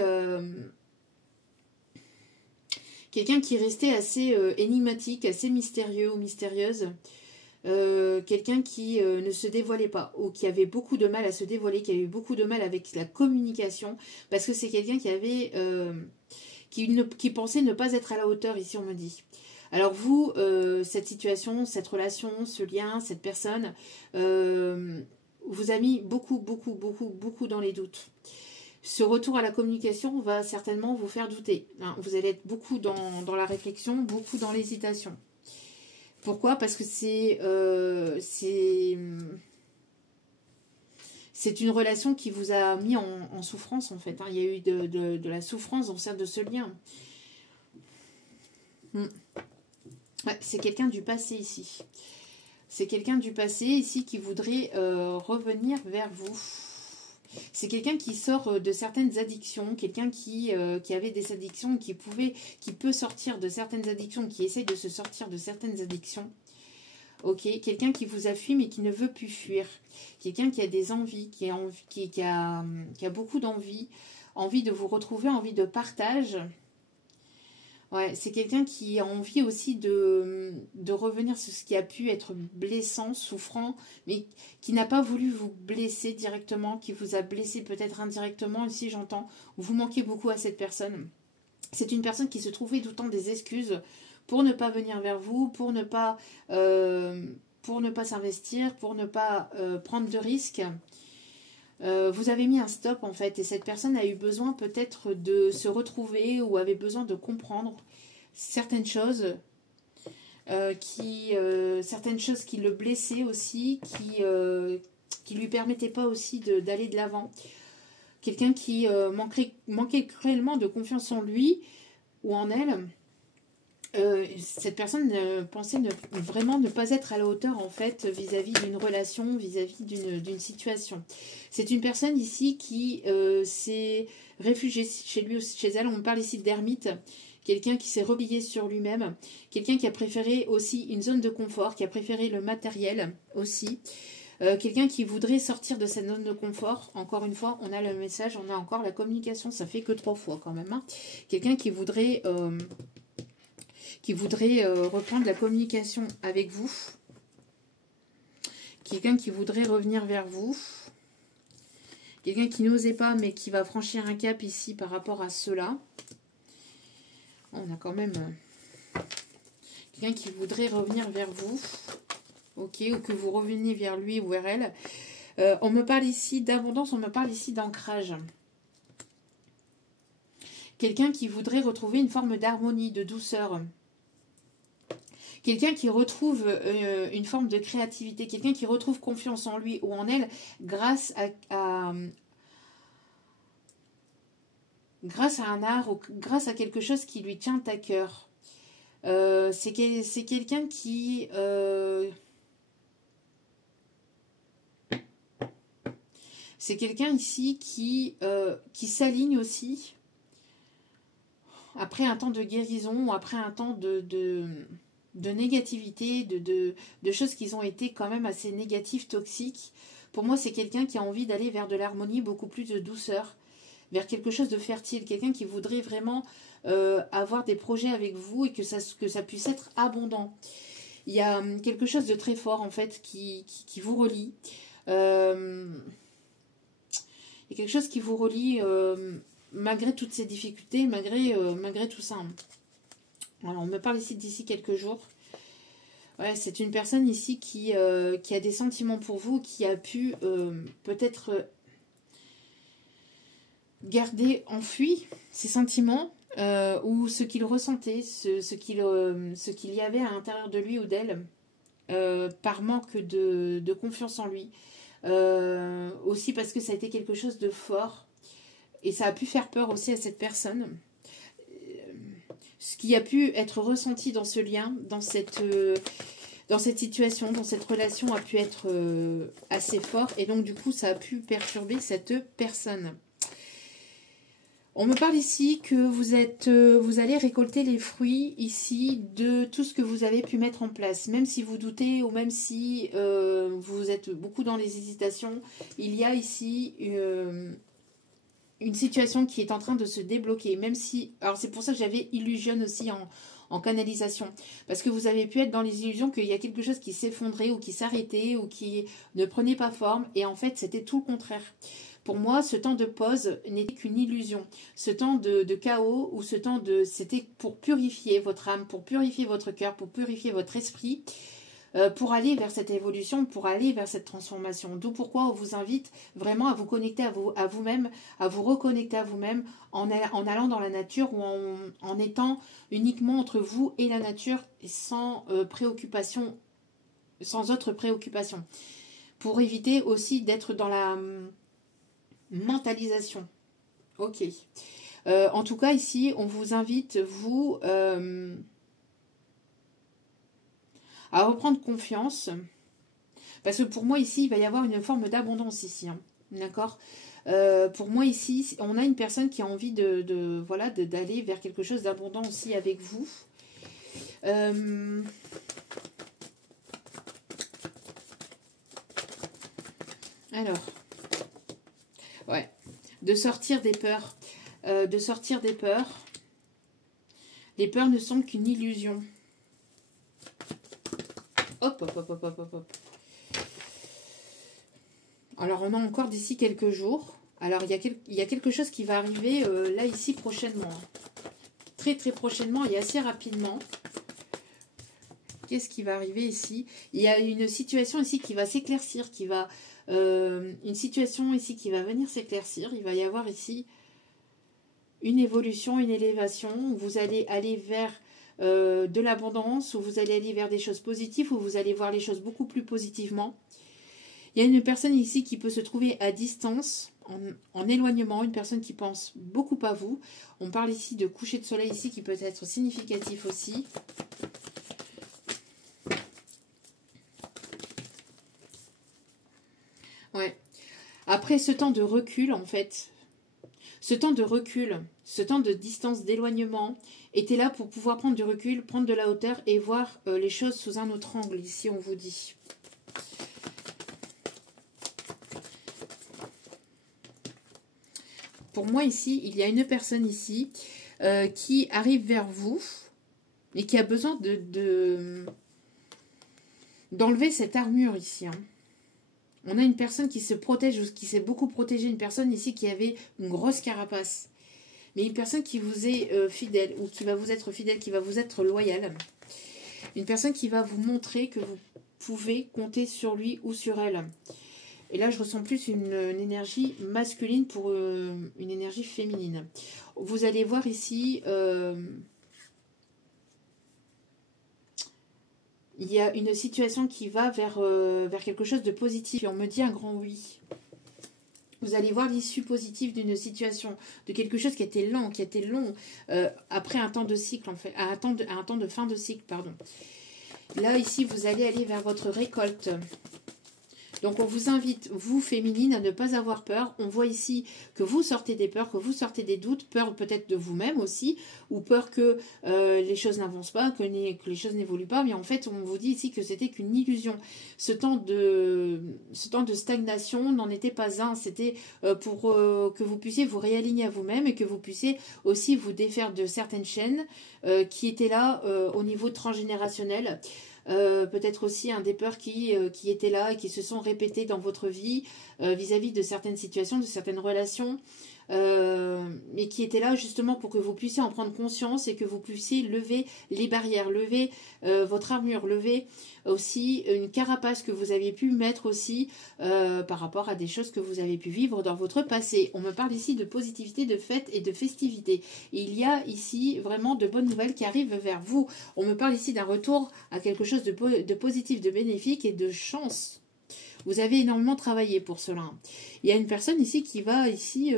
restait assez énigmatique, assez mystérieux ou mystérieuse. Quelqu'un qui ne se dévoilait pas ou qui avait beaucoup de mal à se dévoiler, qui avait eu beaucoup de mal avec la communication, parce que c'est quelqu'un qui avait qui pensait ne pas être à la hauteur, ici on me dit. Alors vous, cette situation, cette relation, ce lien, cette personne vous a mis beaucoup dans les doutes. Ce retour à la communication va certainement vous faire douter, hein. Vous allez être beaucoup dans la réflexion, beaucoup dans l'hésitation. Pourquoi? Parce que c'est une relation qui vous a mis en souffrance, en fait, hein. Il y a eu de la souffrance au sein de ce lien. Ouais, c'est quelqu'un du passé ici. C'est quelqu'un du passé ici qui voudrait revenir vers vous. C'est quelqu'un qui sort de certaines addictions, quelqu'un qui avait des addictions, qui peut sortir de certaines addictions, qui essaye de se sortir de certaines addictions. Ok, quelqu'un qui vous a fui mais qui ne veut plus fuir. Quelqu'un qui a des envies, qui a beaucoup d'envie, envie de vous retrouver, envie de partage. Ouais, c'est quelqu'un qui a envie aussi de revenir sur ce qui a pu être blessant, souffrant, mais qui n'a pas voulu vous blesser directement, qui vous a blessé peut-être indirectement, ici j'entends, vous manquez beaucoup à cette personne. C'est une personne qui se trouvait tout le temps des excuses pour ne pas venir vers vous, pour ne pas s'investir, pour ne pas prendre de risques. Vous avez mis un stop en fait et cette personne a eu besoin peut-être de se retrouver ou avait besoin de comprendre certaines choses certaines choses qui le blessaient aussi, qui lui permettaient pas aussi d'aller de l'avant. Quelqu'un qui manquait cruellement de confiance en lui ou en elle. Cette personne pensait vraiment ne pas être à la hauteur en fait vis-à-vis d'une relation, vis-à-vis d'une situation. C'est une personne ici qui s'est réfugiée chez lui ou chez elle. On me parle ici d'ermite, quelqu'un qui s'est replié sur lui-même, quelqu'un qui a préféré aussi une zone de confort, qui a préféré le matériel aussi. Quelqu'un qui voudrait sortir de cette zone de confort. Encore une fois, on a le message, on a encore la communication, ça fait que 3 fois quand même. Hein. Quelqu'un qui voudrait reprendre la communication avec vous. Quelqu'un qui voudrait revenir vers vous. Quelqu'un qui n'osait pas, mais qui va franchir un cap ici par rapport à cela. On a quand même quelqu'un qui voudrait revenir vers vous. Ok, ou que vous reveniez vers lui ou vers elle. On me parle ici d'abondance, on me parle ici d'ancrage. Quelqu'un qui voudrait retrouver une forme d'harmonie, de douceur. Quelqu'un qui retrouve une forme de créativité, quelqu'un qui retrouve confiance en lui ou en elle grâce à un art ou grâce à quelque chose qui lui tient à cœur. C'est quelqu'un qui... c'est quelqu'un ici qui s'aligne aussi après un temps de guérison, après un temps de négativité, de choses qui ont été quand même assez négatives, toxiques. Pour moi, c'est quelqu'un qui a envie d'aller vers de l'harmonie, beaucoup plus de douceur, vers quelque chose de fertile, quelqu'un qui voudrait vraiment avoir des projets avec vous et que ça puisse être abondant. Il y a quelque chose de très fort, en fait, qui vous relie. Il y a quelque chose qui vous relie malgré toutes ces difficultés, malgré tout ça. Alors, on me parle ici d'ici quelques jours. Ouais, c'est une personne ici qui a des sentiments pour vous, qui a pu peut-être garder enfui ses sentiments ou ce qu'il ressentait, ce qu'il y avait à l'intérieur de lui ou d'elle par manque de confiance en lui. Aussi parce que ça a été quelque chose de fort et ça a pu faire peur aussi à cette personne. Ce qui a pu être ressenti dans ce lien, dans cette situation, dans cette relation a pu être assez fort et donc du coup ça a pu perturber cette personne. On me parle ici que vous allez récolter les fruits ici de tout ce que vous avez pu mettre en place. Même si vous doutez ou même si vous êtes beaucoup dans les hésitations, il y a ici une situation qui est en train de se débloquer. Même si, alors c'est pour ça que j'avais illusionne aussi en canalisation. Parce que vous avez pu être dans les illusions qu'il y a quelque chose qui s'effondrait ou qui s'arrêtait ou qui ne prenait pas forme. Et en fait, c'était tout le contraire. Pour moi, ce temps de pause n'était qu'une illusion. Ce temps de chaos ou ce temps c'était pour purifier votre âme, pour purifier votre cœur, pour purifier votre esprit, pour aller vers cette évolution, pour aller vers cette transformation. D'où pourquoi on vous invite vraiment à vous connecter à vous-même, à vous reconnecter à vous-même en allant dans la nature ou en étant uniquement entre vous et la nature et sans préoccupation, sans autre préoccupation. Pour éviter aussi d'être dans la mentalisation. Ok. En tout cas, ici, on vous invite, vous, à reprendre confiance. Parce que pour moi, ici, il va y avoir une forme d'abondance ici. Hein. D'accord. Pour moi, ici, on a une personne qui a envie voilà, d'aller vers quelque chose d'abondant aussi avec vous. Alors, ouais, de sortir des peurs. De sortir des peurs. Les peurs ne sont qu'une illusion. Hop, hop, hop, hop, hop, hop, hop. Alors, on a encore d'ici quelques jours. Alors, il y a quelque chose qui va arriver là, ici, prochainement. Très, très prochainement et assez rapidement. Qu'est-ce qui va arriver ici? Il y a une situation ici qui va s'éclaircir, qui va... une situation ici qui va venir s'éclaircir. Il va y avoir ici une évolution, une élévation. Où vous allez aller vers de l'abondance, où vous allez aller vers des choses positives, où vous allez voir les choses beaucoup plus positivement. Il y a une personne ici qui peut se trouver à distance, en éloignement, une personne qui pense beaucoup à vous. On parle ici de coucher de soleil ici qui peut être significatif aussi. Ouais. Après ce temps de recul, en fait, ce temps de recul, ce temps de distance, d'éloignement, était là pour pouvoir prendre du recul, prendre de la hauteur et voir les choses sous un autre angle, ici on vous dit. Pour moi ici, il y a une personne ici qui arrive vers vous et qui a besoin d'enlever cette armure ici. Hein. On a une personne qui se protège ou qui s'est beaucoup protégée, une personne ici qui avait une grosse carapace. Mais une personne qui vous est fidèle ou qui va vous être fidèle, qui va vous être loyale. Une personne qui va vous montrer que vous pouvez compter sur lui ou sur elle. Et là, je ressens plus une énergie masculine pour une énergie féminine. Vous allez voir ici, il y a une situation qui va vers quelque chose de positif. Et on me dit un grand oui. Vous allez voir l'issue positive d'une situation, de quelque chose qui était lent, qui était long, après un temps de cycle, en fait, un temps de fin de cycle, pardon. Là, ici, vous allez aller vers votre récolte. Donc, on vous invite, vous, féminine, à ne pas avoir peur. On voit ici que vous sortez des peurs, que vous sortez des doutes, peur peut-être de vous-même aussi, ou peur que les choses n'avancent pas, que les choses n'évoluent pas. Mais en fait, on vous dit ici que c'était qu'une illusion. Ce temps de stagnation n'en était pas un. C'était pour que vous puissiez vous réaligner à vous-même et que vous puissiez aussi vous défaire de certaines chaînes qui étaient là au niveau transgénérationnel. Peut-être aussi des peurs qui étaient là et qui se sont répétées dans votre vie vis-à-vis de certaines situations, de certaines relations, et qui étaient là justement pour que vous puissiez en prendre conscience et que vous puissiez lever les barrières, lever votre armure, lever aussi une carapace que vous aviez pu mettre aussi par rapport à des choses que vous avez pu vivre dans votre passé. On me parle ici de positivité, de fête et de festivité. Et il y a ici vraiment de bonnes nouvelles qui arrivent vers vous. On me parle ici d'un retour à quelque chose de positif, de bénéfique et de chance. Vous avez énormément travaillé pour cela. Il y a une personne ici qui va ici...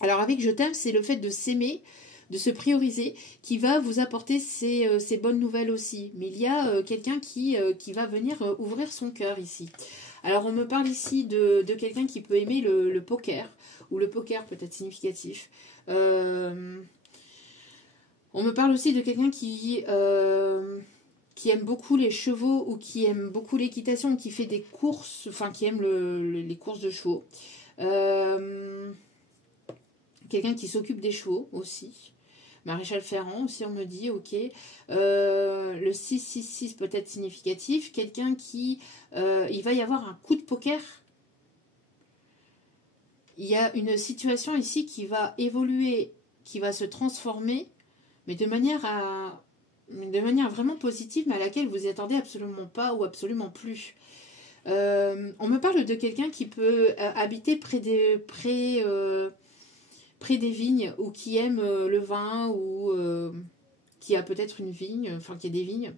Alors avec Je t'aime, c'est le fait de s'aimer, de se prioriser, qui va vous apporter ces bonnes nouvelles aussi. Mais il y a quelqu'un qui va venir ouvrir son cœur ici. Alors on me parle ici de quelqu'un qui peut aimer le poker, ou le poker peut être significatif. On me parle aussi de quelqu'un qui aime beaucoup les chevaux ou qui aime beaucoup l'équitation, qui fait des courses, enfin qui aime les courses de chevaux. Quelqu'un qui s'occupe des chevaux aussi. Maréchal Ferrand aussi, on me dit, ok. Le 666 peut être significatif. Quelqu'un qui... il va y avoir un coup de poker. Il y a une situation ici qui va évoluer, qui va se transformer, mais de manière vraiment positive, mais à laquelle vous n'y attendez absolument pas ou absolument plus. On me parle de quelqu'un qui peut habiter près des vignes, ou qui aime le vin, ou qui a peut-être une vigne, enfin qui a des vignes.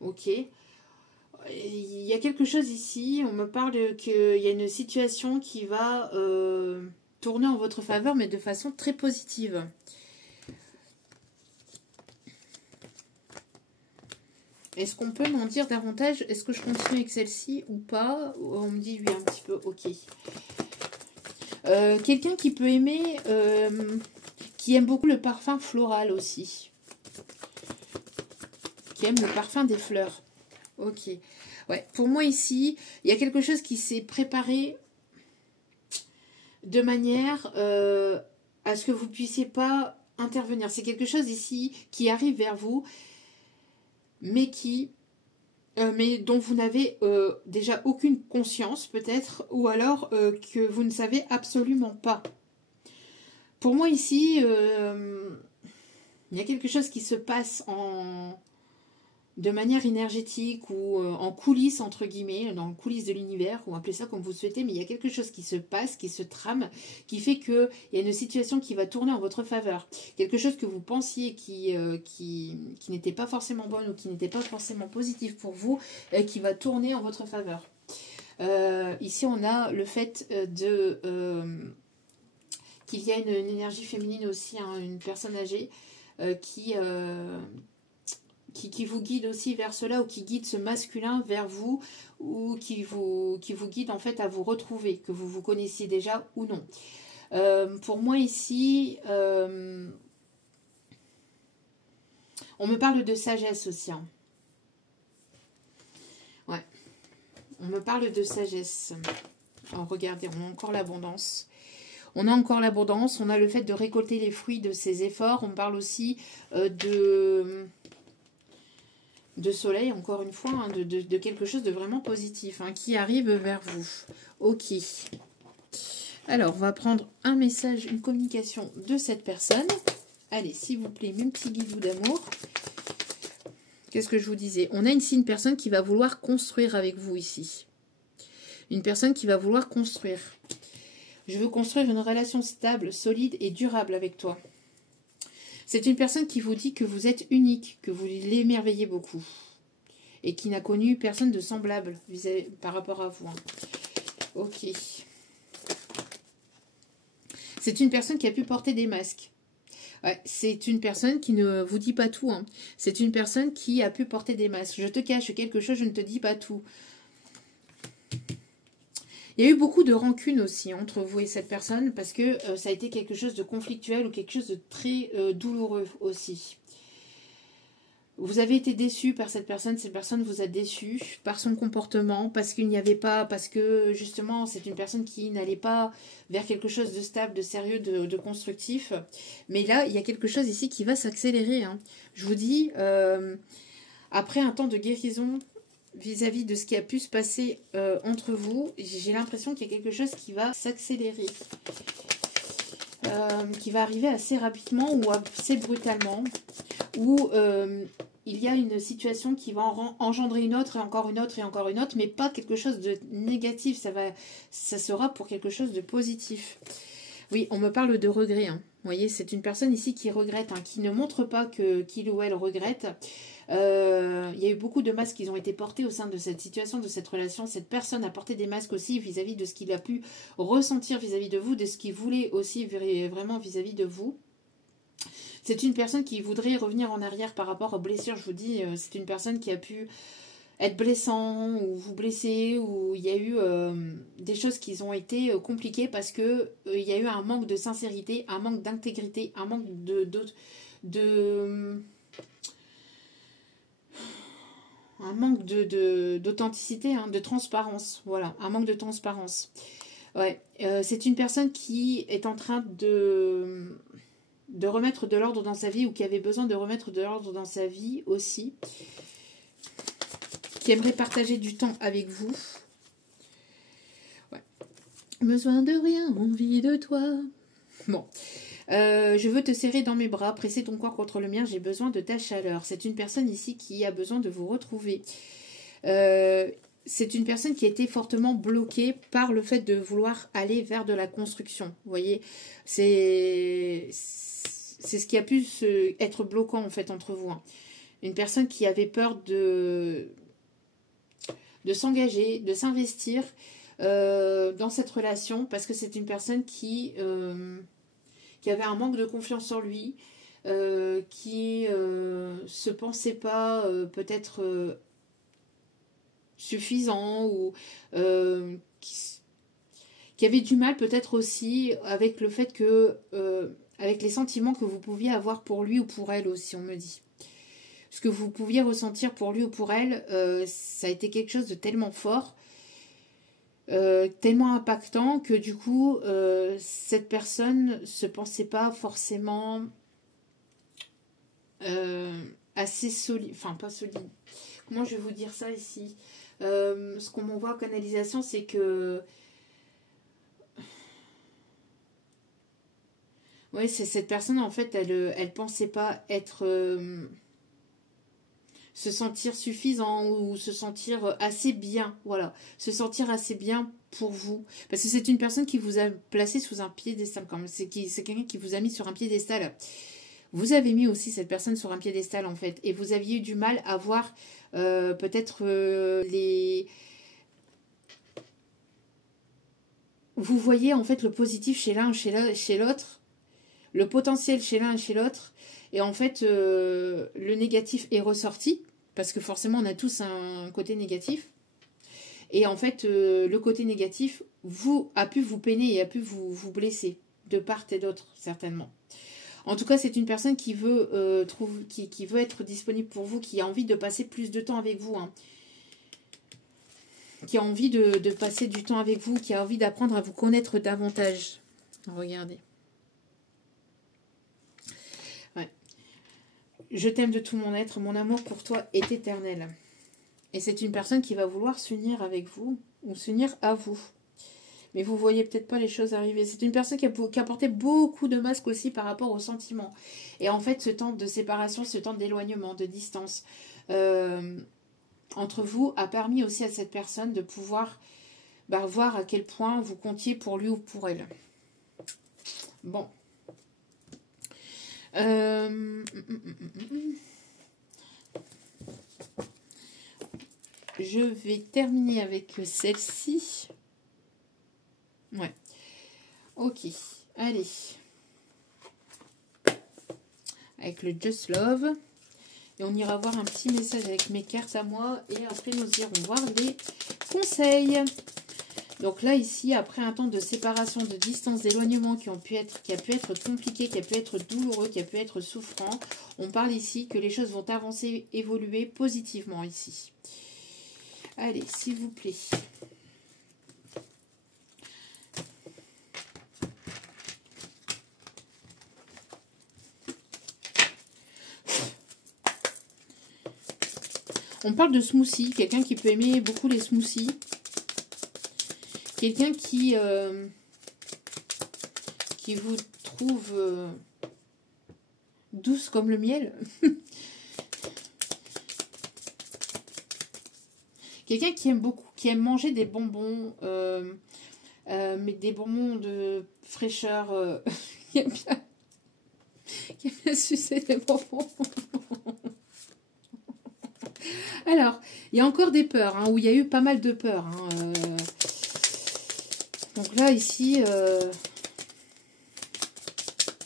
Ok. Il y a quelque chose ici, on me parle qu'il y a une situation qui va tourner en votre faveur, mais de façon très positive. Est-ce qu'on peut m'en dire davantage? Est-ce que je continue avec celle-ci ou pas? On me dit oui, un petit peu, ok. Quelqu'un qui peut aimer, qui aime beaucoup le parfum floral aussi. Qui aime le parfum des fleurs. Ok. Ouais, pour moi ici, il y a quelque chose qui s'est préparé de manière à ce que vous ne puissiez pas intervenir. C'est quelque chose ici qui arrive vers vous, mais dont vous n'avez déjà aucune conscience peut-être, ou alors que vous ne savez absolument pas. Pour moi ici, il y a quelque chose qui se passe de manière énergétique ou en coulisses, entre guillemets, dans les coulisses de l'univers, ou appelez ça comme vous souhaitez, mais il y a quelque chose qui se passe, qui se trame, qui fait qu'il y a une situation qui va tourner en votre faveur. Quelque chose que vous pensiez qui n'était pas forcément bonne ou qui n'était pas forcément positif pour vous, qui va tourner en votre faveur. Ici, on a le fait qu'il y a une énergie féminine aussi, hein, une personne âgée qui vous guide aussi vers cela, ou qui guide ce masculin vers vous, ou qui vous guide en fait à vous retrouver, que vous vous connaissiez déjà ou non. Pour moi ici, on me parle de sagesse aussi. Hein. Ouais, on me parle de sagesse. Alors, regardez, on a encore l'abondance. On a encore l'abondance, on a le fait de récolter les fruits de ses efforts. On parle aussi de soleil, encore une fois, hein, de quelque chose de vraiment positif, hein, qui arrive vers vous. Ok. Alors, on va prendre un message, une communication de cette personne. Allez, s'il vous plaît, mon petit guidou d'amour. Qu'est-ce que je vous disais? On a ici une personne qui va vouloir construire avec vous ici. Une personne qui va vouloir construire. Je veux construire une relation stable, solide et durable avec toi. C'est une personne qui vous dit que vous êtes unique, que vous l'émerveillez beaucoup. Et qui n'a connu personne de semblable par rapport à vous. Hein. Ok. C'est une personne qui a pu porter des masques. Ouais, c'est une personne qui ne vous dit pas tout. Hein. C'est une personne qui a pu porter des masques. Je te cache quelque chose, je ne te dis pas tout. Il y a eu beaucoup de rancune aussi entre vous et cette personne parce que ça a été quelque chose de conflictuel ou quelque chose de très douloureux aussi. Vous avez été déçu par cette personne vous a déçu par son comportement, parce qu'il n'y avait pas, parce que justement c'est une personne qui n'allait pas vers quelque chose de stable, de sérieux, de constructif. Mais là, il y a quelque chose ici qui va s'accélérer. Hein. Je vous dis, après un temps de guérison vis-à-vis de ce qui a pu se passer entre vous, j'ai l'impression qu'il y a quelque chose qui va s'accélérer. Qui va arriver assez rapidement ou assez brutalement, où il y a une situation qui va engendrer une autre et encore une autre et encore une autre, mais pas quelque chose de négatif, ça sera pour quelque chose de positif. Oui, on me parle de regret. Hein. Vous voyez, c'est une personne ici qui regrette, hein, qui ne montre pas qu'il ou elle regrette. Il y a eu beaucoup de masques qui ont été portés au sein de cette situation, de cette relation. Cette personne a porté des masques aussi vis-à-vis de ce qu'il a pu ressentir vis-à-vis de vous, de ce qu'il voulait aussi vraiment vis-à-vis de vous. C'est une personne qui voudrait revenir en arrière par rapport aux blessures. Je vous dis, c'est une personne qui a pu être blessant ou vous blesser, ou il y a eu des choses qui ont été compliquées parce que il y a eu un manque de sincérité, un manque d'intégrité, un manque un manque d'authenticité, hein, de transparence. Voilà, un manque de transparence. Ouais, c'est une personne qui est en train de remettre de l'ordre dans sa vie, ou qui avait besoin de remettre de l'ordre dans sa vie aussi, qui aimerait partager du temps avec vous. Ouais. Besoin de rien, envie de toi. Bon. Je veux te serrer dans mes bras, presser ton corps contre le mien, j'ai besoin de ta chaleur. C'est une personne ici qui a besoin de vous retrouver. C'est une personne qui a été fortement bloquée par le fait de vouloir aller vers de la construction. Vous voyez, c'est ce qui a pu être bloquant en fait entre vous. Hein. Une personne qui avait peur de s'engager, de s'investir dans cette relation, parce que c'est une personne qui avait un manque de confiance en lui, qui se pensait pas peut-être suffisant ou qui avait du mal peut-être aussi avec le fait que avec les sentiments que vous pouviez avoir pour lui ou pour elle aussi, on me dit. Ce que vous pouviez ressentir pour lui ou pour elle, ça a été quelque chose de tellement fort, tellement impactant que du coup, cette personne se pensait pas forcément assez solide, enfin pas solide. Comment je vais vous dire ça ici? Ce qu'on m'envoie en canalisation, c'est que oui, c'est cette personne en fait, elle pensait pas être se sentir suffisant ou se sentir assez bien, voilà, se sentir assez bien pour vous, parce que c'est une personne qui vous a placé sous un piédestal, comme c'est quelqu'un qui vous a mis sur un piédestal. Vous avez mis aussi cette personne sur un piédestal en fait, et vous aviez eu du mal à voir peut-être les... Vous voyez en fait le positif chez l'un, chez l'autre, le potentiel chez l'un et chez l'autre, et en fait le négatif est ressorti, parce que forcément on a tous un côté négatif, et en fait le côté négatif a pu vous peiner et a pu vous blesser, de part et d'autre certainement. En tout cas, c'est une personne qui veut, qui veut être disponible pour vous, qui a envie de passer plus de temps avec vous, hein. Qui a envie de passer du temps avec vous, qui a envie d'apprendre à vous connaître davantage. Regardez. Ouais. Je t'aime de tout mon être, mon amour pour toi est éternel. Et c'est une personne qui va vouloir s'unir avec vous, ou s'unir à vous. Mais vous voyez peut-être pas les choses arriver. C'est une personne qui a porté beaucoup de masques aussi par rapport aux sentiments. Et en fait, ce temps de séparation, ce temps d'éloignement, de distance entre vous a permis aussi à cette personne de pouvoir voir à quel point vous comptiez pour lui ou pour elle. Bon. Je vais terminer avec celle-ci. Ouais. Ok. Allez. Avec le Just Love. Et on ira voir un petit message avec mes cartes à moi. Et après, nous irons voir les conseils. Donc là, ici, après un temps de séparation, de distance, d'éloignement qui a pu être compliqué, qui a pu être douloureux, qui a pu être souffrant, on parle ici que les choses vont avancer, évoluer positivement ici. Allez, s'il vous plaît. On parle de smoothie, quelqu'un qui peut aimer beaucoup les smoothies. Quelqu'un qui vous trouve douce comme le miel. Quelqu'un qui aime beaucoup, qui aime manger des bonbons, mais des bonbons de fraîcheur, qui aime bien sucer des bonbons. Alors, il y a encore des peurs, hein, où il y a eu pas mal de peurs. Hein, donc là, ici,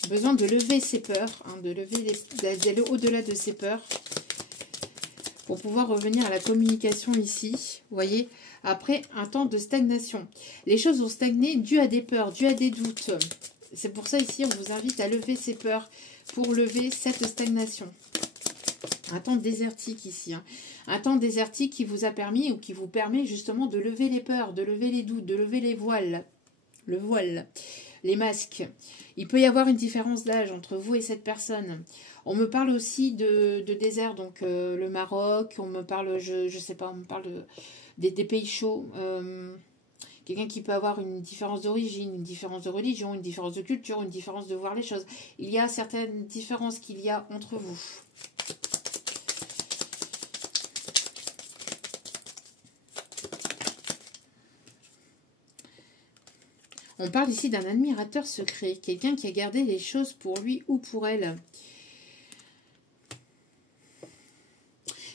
besoin de lever ses peurs, hein, d'aller au-delà de ses peurs pour pouvoir revenir à la communication ici. Vous voyez, après un temps de stagnation. Les choses ont stagné dû à des peurs, dû à des doutes. C'est pour ça ici, on vous invite à lever ces peurs pour lever cette stagnation. Un temps désertique ici. Hein. Un temps désertique qui vous a permis ou qui vous permet justement de lever les peurs, de lever les doutes, de lever les voiles. Le voile, les masques. Il peut y avoir une différence d'âge entre vous et cette personne. On me parle aussi de désert, donc le Maroc. On me parle, je sais pas, on me parle des pays chauds. Quelqu'un qui peut avoir une différence d'origine, une différence de religion, une différence de culture, une différence de voir les choses. Il y a certaines différences qu'il y a entre vous. On parle ici d'un admirateur secret, quelqu'un qui a gardé les choses pour lui ou pour elle.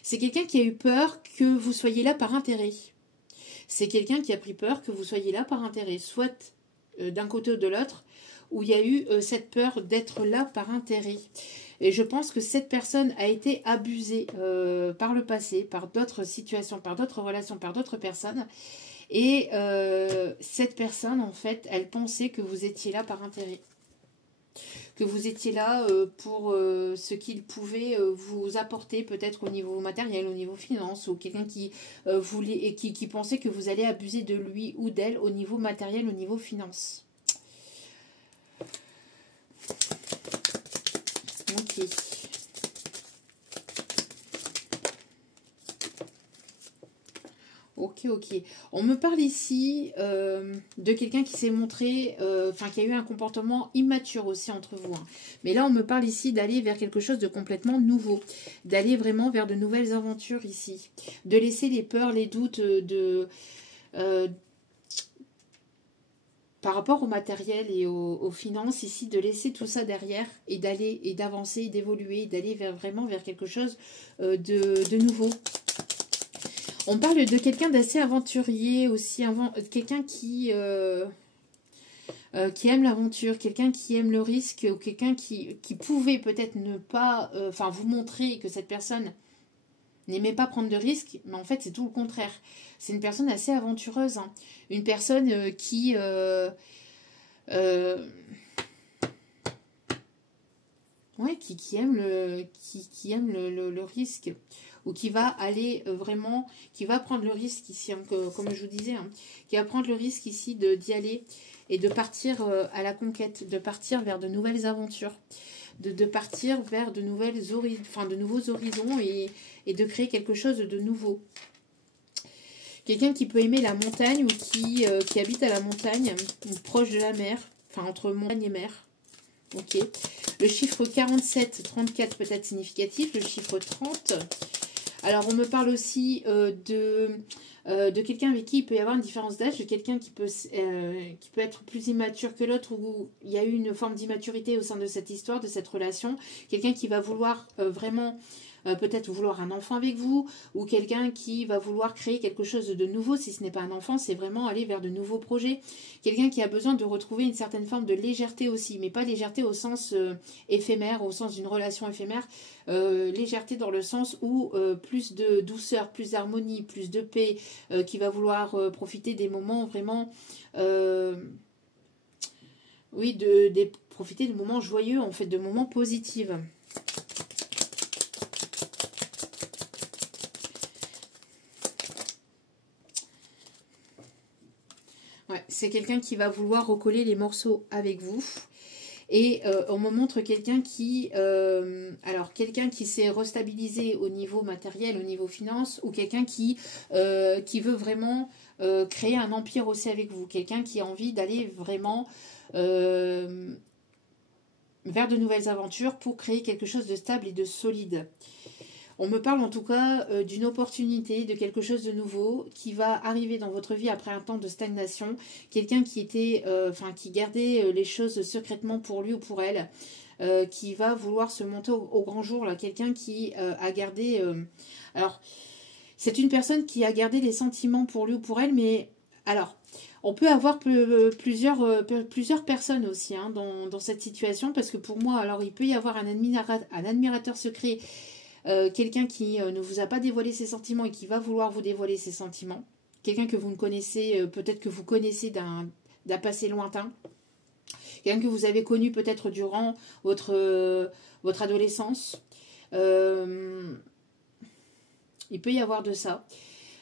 C'est quelqu'un qui a eu peur que vous soyez là par intérêt. C'est quelqu'un qui a pris peur que vous soyez là par intérêt, soit d'un côté ou de l'autre, où il y a eu cette peur d'être là par intérêt. Et je pense que cette personne a été abusée par le passé, par d'autres situations, par d'autres relations, par d'autres personnes. Et cette personne, en fait, elle pensait que vous étiez là par intérêt. Que vous étiez là pour ce qu'il pouvait vous apporter, peut-être au niveau matériel, au niveau finance, ou quelqu'un qui voulait et qui pensait que vous allez abuser de lui ou d'elle au niveau matériel, au niveau finance. Ok. Ok, ok. On me parle ici de quelqu'un qui s'est montré, enfin qui a eu un comportement immature aussi entre vous. Hein. Mais là, on me parle ici d'aller vers quelque chose de complètement nouveau, d'aller vraiment vers de nouvelles aventures ici, de laisser les peurs, les doutes par rapport au matériel et aux finances ici, de laisser tout ça derrière et d'aller et d'avancer, d'évoluer, d'aller vraiment vers quelque chose de nouveau. On parle de quelqu'un d'assez aventurier aussi, quelqu'un qui aime l'aventure, quelqu'un qui aime le risque, ou quelqu'un qui pouvait peut-être ne pas, vous montrer que cette personne n'aimait pas prendre de risques, mais en fait c'est tout le contraire. C'est une personne assez aventureuse, hein. Une personne qui aime le risque, ou qui va aller vraiment, qui va prendre le risque ici, hein, comme je vous disais, hein, qui va prendre le risque ici d'y aller et de partir à la conquête, de partir vers de nouvelles aventures, de partir vers de nouveaux horizons et de créer quelque chose de nouveau. Quelqu'un qui peut aimer la montagne ou qui habite à la montagne ou proche de la mer, enfin entre montagne et mer. Ok. Le chiffre 47, 34 peut être significatif. Le chiffre 30. Alors, on me parle aussi de quelqu'un avec qui il peut y avoir une différence d'âge, de quelqu'un qui peut être plus immature que l'autre, où il y a eu une forme d'immaturité au sein de cette histoire, de cette relation. Quelqu'un qui va vouloir vraiment peut-être vouloir un enfant avec vous, ou quelqu'un qui va vouloir créer quelque chose de nouveau. Si ce n'est pas un enfant, c'est vraiment aller vers de nouveaux projets. Quelqu'un qui a besoin de retrouver une certaine forme de légèreté aussi, mais pas légèreté au sens éphémère, au sens d'une relation éphémère, légèreté dans le sens où plus de douceur, plus d'harmonie, plus de paix, qui va vouloir profiter des moments vraiment... profiter de moments joyeux, en fait, de moments positifs. Ouais, c'est quelqu'un qui va vouloir recoller les morceaux avec vous. Et on me montre quelqu'un qui s'est restabilisé au niveau matériel, au niveau finance, ou quelqu'un qui veut vraiment créer un empire aussi avec vous. Quelqu'un qui a envie d'aller vraiment vers de nouvelles aventures pour créer quelque chose de stable et de solide. On me parle en tout cas d'une opportunité, de quelque chose de nouveau qui va arriver dans votre vie après un temps de stagnation. Quelqu'un qui gardait les choses secrètement pour lui ou pour elle, qui va vouloir se monter au grand jour. Quelqu'un qui a gardé... alors, c'est une personne qui a gardé les sentiments pour lui ou pour elle, mais alors... On peut avoir plusieurs personnes aussi hein, dans cette situation, parce que pour moi, alors il peut y avoir un admirateur secret, quelqu'un qui ne vous a pas dévoilé ses sentiments et qui va vouloir vous dévoiler ses sentiments. Quelqu'un que vous ne connaissez, peut-être que vous connaissez d'un passé lointain. Quelqu'un que vous avez connu peut-être durant votre adolescence. Il peut y avoir de ça.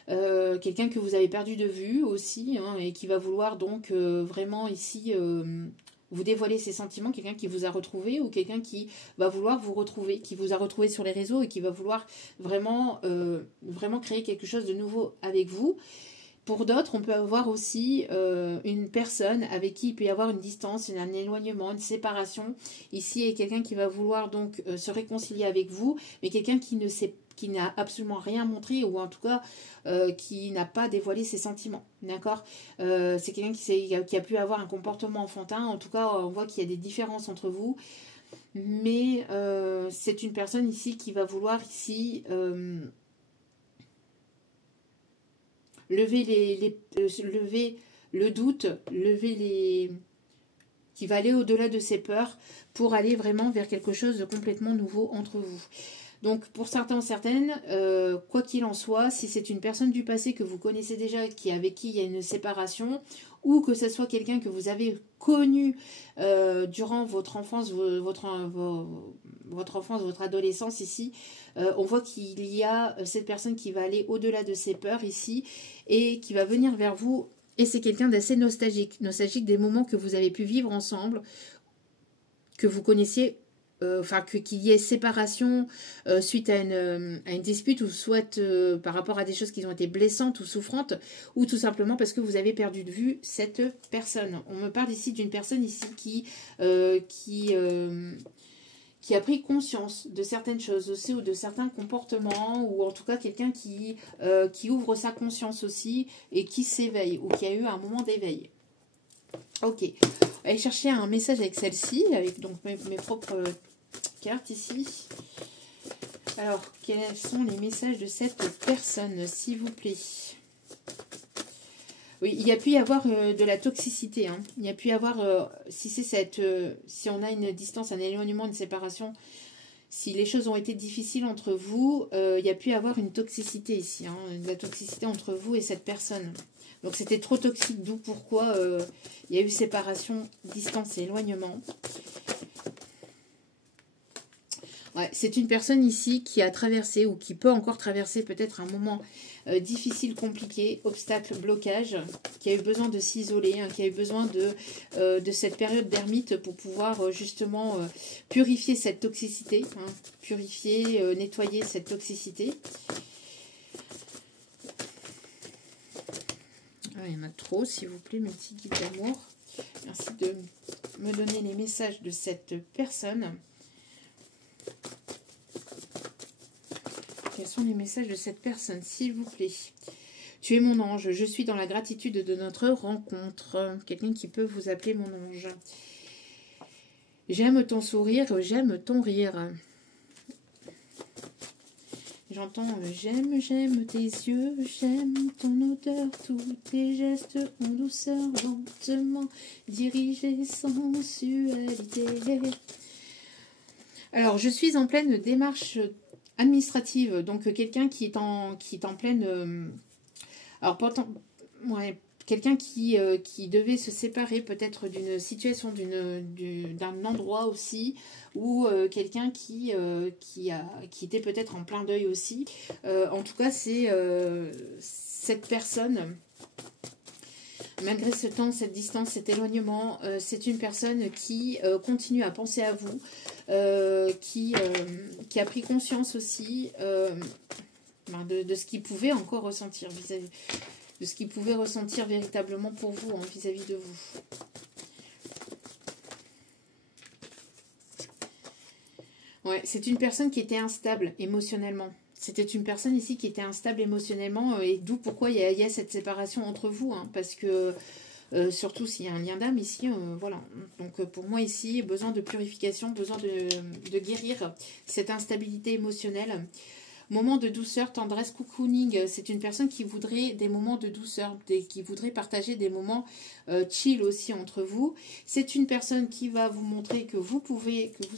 Quelqu'un que vous avez perdu de vue aussi hein, et qui va vouloir donc vraiment ici vous dévoiler ses sentiments, quelqu'un qui vous a retrouvé ou quelqu'un qui va vouloir vous retrouver, qui vous a retrouvé sur les réseaux et qui va vouloir vraiment créer quelque chose de nouveau avec vous. Pour d'autres, on peut avoir aussi une personne avec qui il peut y avoir une distance, un éloignement, une séparation. Ici, il y a quelqu'un qui va vouloir donc se réconcilier avec vous, mais quelqu'un qui n'a absolument rien montré ou en tout cas qui n'a pas dévoilé ses sentiments. D'accord c'est quelqu'un qui a pu avoir un comportement enfantin. En tout cas, on voit qu'il y a des différences entre vous. Mais c'est une personne ici qui va vouloir ici... lever le doute, qui va aller au-delà de ses peurs pour aller vraiment vers quelque chose de complètement nouveau entre vous. Donc pour certains, certaines, quoi qu'il en soit, si c'est une personne du passé que vous connaissez déjà, avec qui il y a une séparation, ou que ce soit quelqu'un que vous avez connu durant votre enfance, votre enfance, votre adolescence ici, on voit qu'il y a cette personne qui va aller au-delà de ses peurs ici et qui va venir vers vous. Et c'est quelqu'un d'assez nostalgique des moments que vous avez pu vivre ensemble, que vous connaissiez. Qu'il y ait séparation suite à une dispute ou soit par rapport à des choses qui ont été blessantes ou souffrantes ou tout simplement parce que vous avez perdu de vue cette personne. On me parle ici d'une personne ici qui a pris conscience de certaines choses aussi ou de certains comportements ou en tout cas quelqu'un qui ouvre sa conscience aussi et qui s'éveille ou qui a eu un moment d'éveil. Ok, on va aller chercher un message avec celle-ci, avec donc mes propres cartes ici. Alors, quels sont les messages de cette personne, s'il vous plaît? Oui, il y a pu y avoir de la toxicité. Hein. Il y a pu y avoir, si on a une distance, un éloignement, une séparation, si les choses ont été difficiles entre vous, il y a pu y avoir une toxicité ici, hein, de la toxicité entre vous et cette personne. Donc c'était trop toxique, d'où pourquoi il y a eu séparation, distance et éloignement. Ouais, c'est une personne ici qui a traversé ou qui peut encore traverser peut-être un moment difficile, compliqué, obstacle, blocage, qui a eu besoin de s'isoler, hein, qui a eu besoin de cette période d'ermite pour pouvoir justement purifier cette toxicité, hein, purifier, nettoyer cette toxicité. Ah, il y en a trop, s'il vous plaît, mes petits guides d'amour. Merci de me donner les messages de cette personne. Quels sont les messages de cette personne, s'il vous plaît? Tu es mon ange, je suis dans la gratitude de notre rencontre. Quelqu'un qui peut vous appeler mon ange. J'aime ton sourire, j'aime ton rire. J'entends j'aime tes yeux, j'aime ton odeur, tous tes gestes en douceur, lentement dirigés, sensualité. Alors, je suis en pleine démarche administrative, donc quelqu'un qui est en pleine... quelqu'un qui devait se séparer peut-être d'une situation, d'un endroit aussi, ou quelqu'un qui était peut-être en plein deuil aussi. En tout cas, c'est cette personne, malgré ce temps, cette distance, cet éloignement, c'est une personne qui continue à penser à vous, qui a pris conscience aussi de ce qu'il pouvait encore ressentir vis-à-vis de ce qu'il pouvait ressentir véritablement pour vous, hein, vis-à-vis de vous. Ouais, c'est une personne qui était instable émotionnellement. C'était une personne ici qui était instable émotionnellement et d'où pourquoi il y a cette séparation entre vous, hein, parce que surtout s'il y a un lien d'âme ici, voilà. Donc pour moi ici, besoin de purification, besoin de guérir cette instabilité émotionnelle. Moment de douceur, tendresse, cocooning, c'est une personne qui voudrait des moments de douceur, qui voudrait partager des moments chill aussi entre vous. C'est une personne qui va vous montrer que vous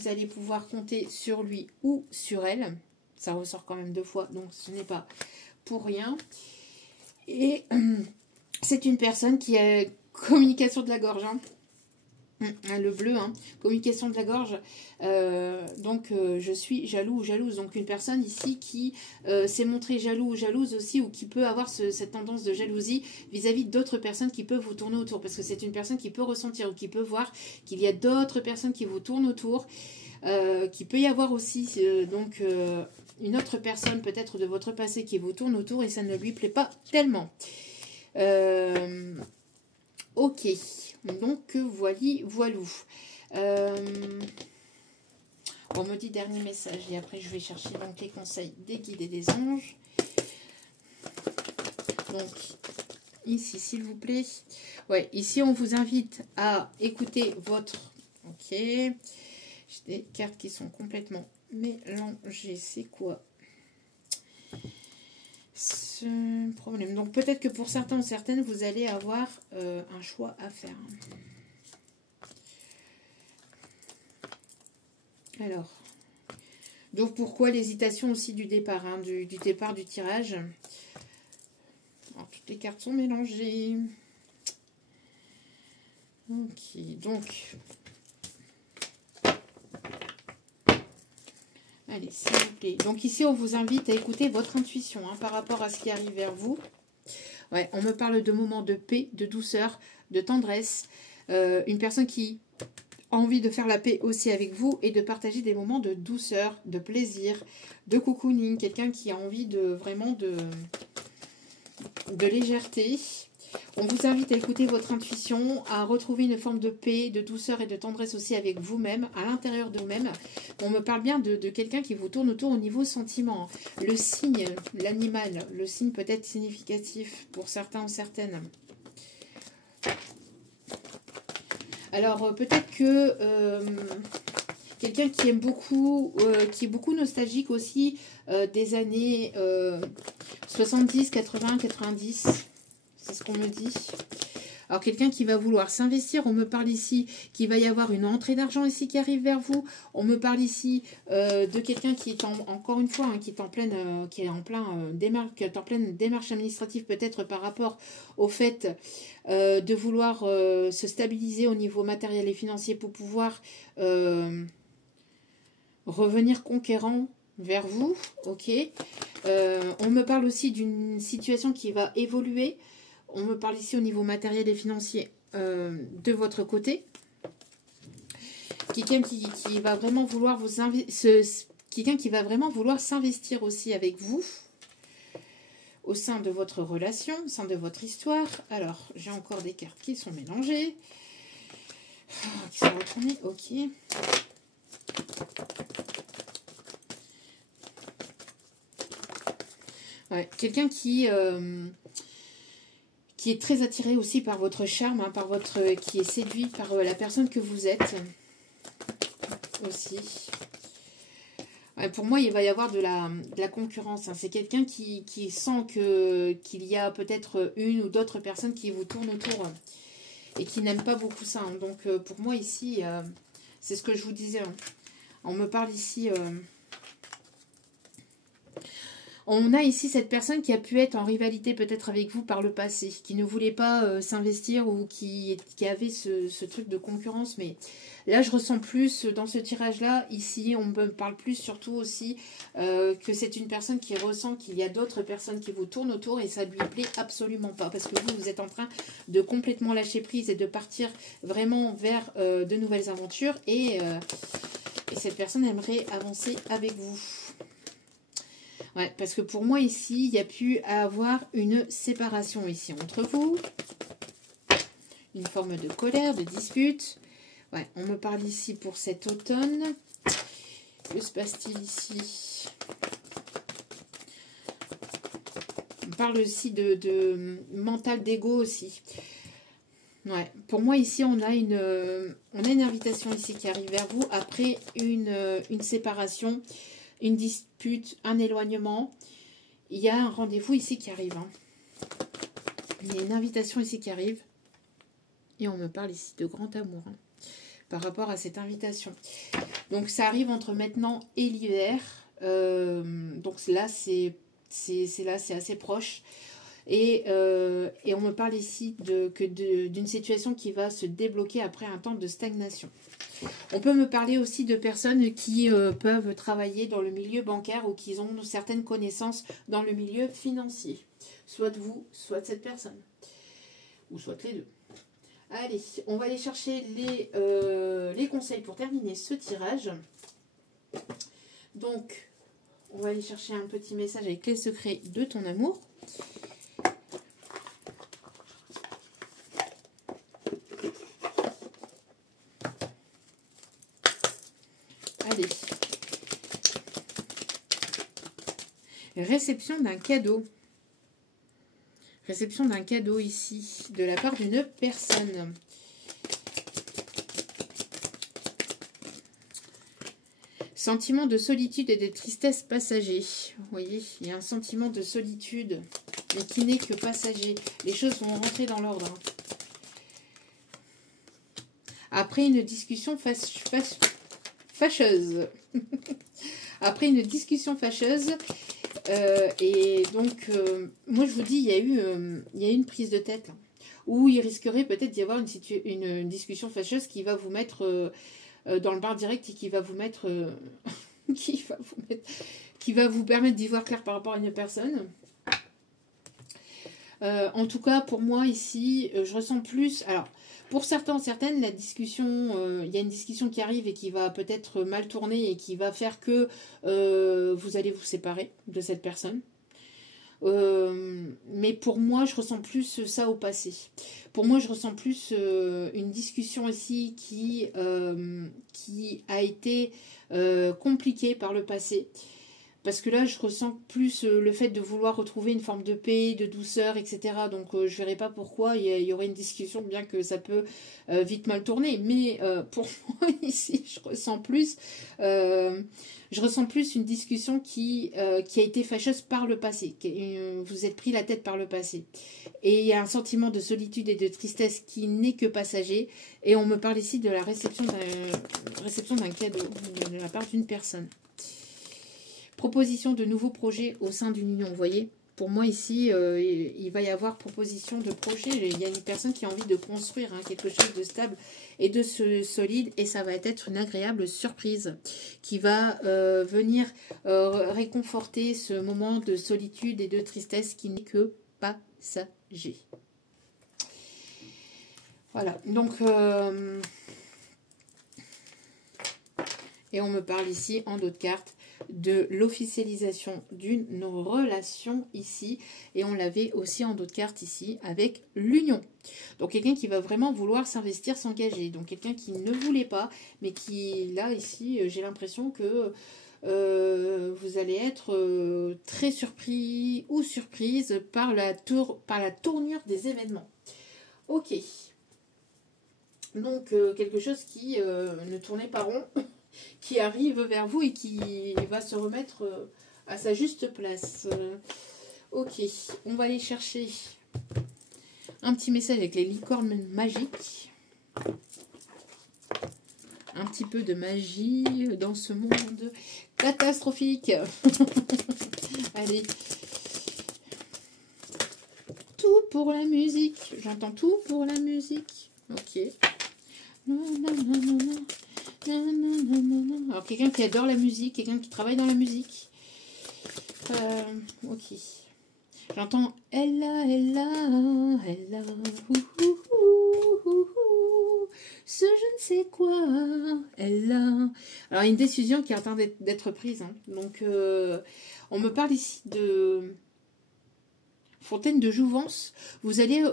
allez pouvoir compter sur lui ou sur elle. Ça ressort quand même 2 fois, donc ce n'est pas pour rien. Et c'est une personne qui a communication de la gorge, hein. Le bleu, hein, communication de la gorge, donc je suis jaloux ou jalouse, donc une personne ici qui s'est montrée jaloux ou jalouse aussi, ou qui peut avoir cette tendance de jalousie vis-à-vis d'autres personnes qui peuvent vous tourner autour, parce que c'est une personne qui peut ressentir ou qui peut voir qu'il y a d'autres personnes qui vous tournent autour, qu'il peut y avoir aussi une autre personne peut-être de votre passé qui vous tourne autour et ça ne lui plaît pas tellement. Ok, donc voilou. On me dit dernier message et après je vais chercher donc les conseils des guides et des anges. Donc ici s'il vous plaît. Ouais, ici on vous invite à écouter votre... Ok, j'ai des cartes qui sont complètement mélangées. C'est quoi ce problème? Donc peut-être que pour certains ou certaines, vous allez avoir un choix à faire. Alors, donc pourquoi l'hésitation aussi du départ, hein, du départ du tirage. Alors, toutes les cartes sont mélangées. Ok, donc... Allez, s'il vous plaît. Donc ici, on vous invite à écouter votre intuition hein, par rapport à ce qui arrive vers vous. Ouais, on me parle de moments de paix, de douceur, de tendresse. Une personne qui a envie de faire la paix aussi avec vous et de partager des moments de douceur, de plaisir, de cocooning. Quelqu'un qui a envie de vraiment de légèreté. On vous invite à écouter votre intuition, à retrouver une forme de paix, de douceur et de tendresse aussi avec vous-même, à l'intérieur de vous-même. On me parle bien de quelqu'un qui vous tourne autour au niveau sentiment. Le signe, l'animal, le signe peut être significatif pour certains ou certaines. Alors, peut-être que quelqu'un qui aime beaucoup, qui est beaucoup nostalgique aussi des années 70, 80, 90... C'est ce qu'on me dit. Alors, quelqu'un qui va vouloir s'investir, on me parle ici qu'il va y avoir une entrée d'argent ici qui arrive vers vous. On me parle ici de quelqu'un qui est encore une fois, hein, qui est en pleine démarche administrative, peut-être par rapport au fait de vouloir se stabiliser au niveau matériel et financier pour pouvoir revenir conquérant vers vous. Ok. On me parle aussi d'une situation qui va évoluer. On me parle ici au niveau matériel et financier de votre côté. Quelqu'un qui va vraiment vouloir quelqu'un qui va vraiment vouloir s'investir aussi avec vous au sein de votre relation, au sein de votre histoire. Alors, j'ai encore des cartes qui sont mélangées. Qui sont retournées. Ok. Ouais, quelqu'un qui est très attiré aussi par votre charme, hein, qui est séduit par la personne que vous êtes aussi. Ouais, pour moi, il va y avoir de la concurrence. Hein. C'est quelqu'un qui sent qu'il y a peut-être une ou d'autres personnes qui vous tournent autour et qui n'aiment pas beaucoup ça. Hein. Donc, pour moi, ici, c'est ce que je vous disais. Hein. On me parle ici... On a ici cette personne qui a pu être en rivalité peut-être avec vous par le passé, qui ne voulait pas s'investir ou qui avait ce truc de concurrence. Mais là, je ressens plus dans ce tirage-là, ici, on me parle plus surtout aussi que c'est une personne qui ressent qu'il y a d'autres personnes qui vous tournent autour et ça ne lui plaît absolument pas. Parce que vous êtes en train de complètement lâcher prise et de partir vraiment vers de nouvelles aventures. Et cette personne aimerait avancer avec vous. Ouais, parce que pour moi ici, il y a pu avoir une séparation ici entre vous. Une forme de colère, de dispute. Ouais, on me parle ici pour cet automne. Que se passe-t-il ici? On parle aussi de mental d'ego aussi. Ouais, pour moi ici, on a une invitation ici qui arrive vers vous après une séparation. Une dispute, un éloignement. Il y a un rendez-vous ici qui arrive. Hein. Il y a une invitation ici qui arrive. Et on me parle ici de grand amour. Hein, par rapport à cette invitation. Donc ça arrive entre maintenant et l'hiver. Donc là, c'est assez proche. Et on me parle ici d'une situation qui va se débloquer après un temps de stagnation. On peut me parler aussi de personnes qui peuvent travailler dans le milieu bancaire ou qui ont certaines connaissances dans le milieu financier. Soit de vous, soit de cette personne. Ou soit les deux. Allez, on va aller chercher les conseils pour terminer ce tirage. Donc, on va aller chercher un petit message avec les secrets de ton amour. Allez. Réception d'un cadeau. Réception d'un cadeau ici, de la part d'une personne. Sentiment de solitude et de tristesse passager. Vous voyez, il y a un sentiment de solitude, mais qui n'est que passager. Les choses vont rentrer dans l'ordre. Après une discussion fâcheuse. Après une discussion fâcheuse. Et donc, moi je vous dis, il y a eu une prise de tête là, où il risquerait peut-être d'y avoir une discussion fâcheuse qui va vous mettre dans le bar direct et qui va vous mettre, qui va vous permettre d'y voir clair par rapport à une personne. En tout cas, pour moi ici, je ressens plus. Alors, pour certains, certaines, la discussion, il y a une discussion qui arrive et qui va peut-être mal tourner et qui va faire que vous allez vous séparer de cette personne. Mais pour moi, je ressens plus ça au passé. Pour moi, je ressens plus une discussion ici qui a été compliquée par le passé. Parce que là, je ressens plus le fait de vouloir retrouver une forme de paix, de douceur, etc. Donc, je ne verrai pas pourquoi il y aurait une discussion, bien que ça peut vite mal tourner. Mais pour moi, ici, je ressens plus une discussion qui a été fâcheuse par le passé. Vous êtes pris la tête par le passé. Et il y a un sentiment de solitude et de tristesse qui n'est que passager. Et on me parle ici de la réception d'un cadeau de la part d'une personne. Proposition de nouveaux projets au sein d'une union, vous voyez. Pour moi ici, il va y avoir proposition de projet. Il y a une personne qui a envie de construire quelque chose de stable et de solide. Et ça va être une agréable surprise qui va venir réconforter ce moment de solitude et de tristesse qui n'est que passager. Voilà, donc... et on me parle ici, en d'autres cartes, de l'officialisation d'une relation ici. Et on l'avait aussi en d'autres cartes ici avec l'union. Donc quelqu'un qui va vraiment vouloir s'investir, s'engager. Donc quelqu'un qui ne voulait pas, mais qui, là, ici, j'ai l'impression que vous allez être très surpris ou surprise par la tournure des événements. Ok. Donc quelque chose qui ne tournait pas rond. Qui arrive vers vous et qui va se remettre à sa juste place. Ok, on va aller chercher un petit message avec les licornes magiques. Un petit peu de magie dans ce monde catastrophique. Allez. Tout pour la musique. J'entends tout pour la musique. Ok. Non, non, non, non, non. Alors quelqu'un qui adore la musique, quelqu'un qui travaille dans la musique. Ok. J'entends Ella, Ella, Ella, ce je ne sais quoi, Ella. Alors une décision qui est en train d'être prise. Donc on me parle ici de fontaine de jouvence. Vous allez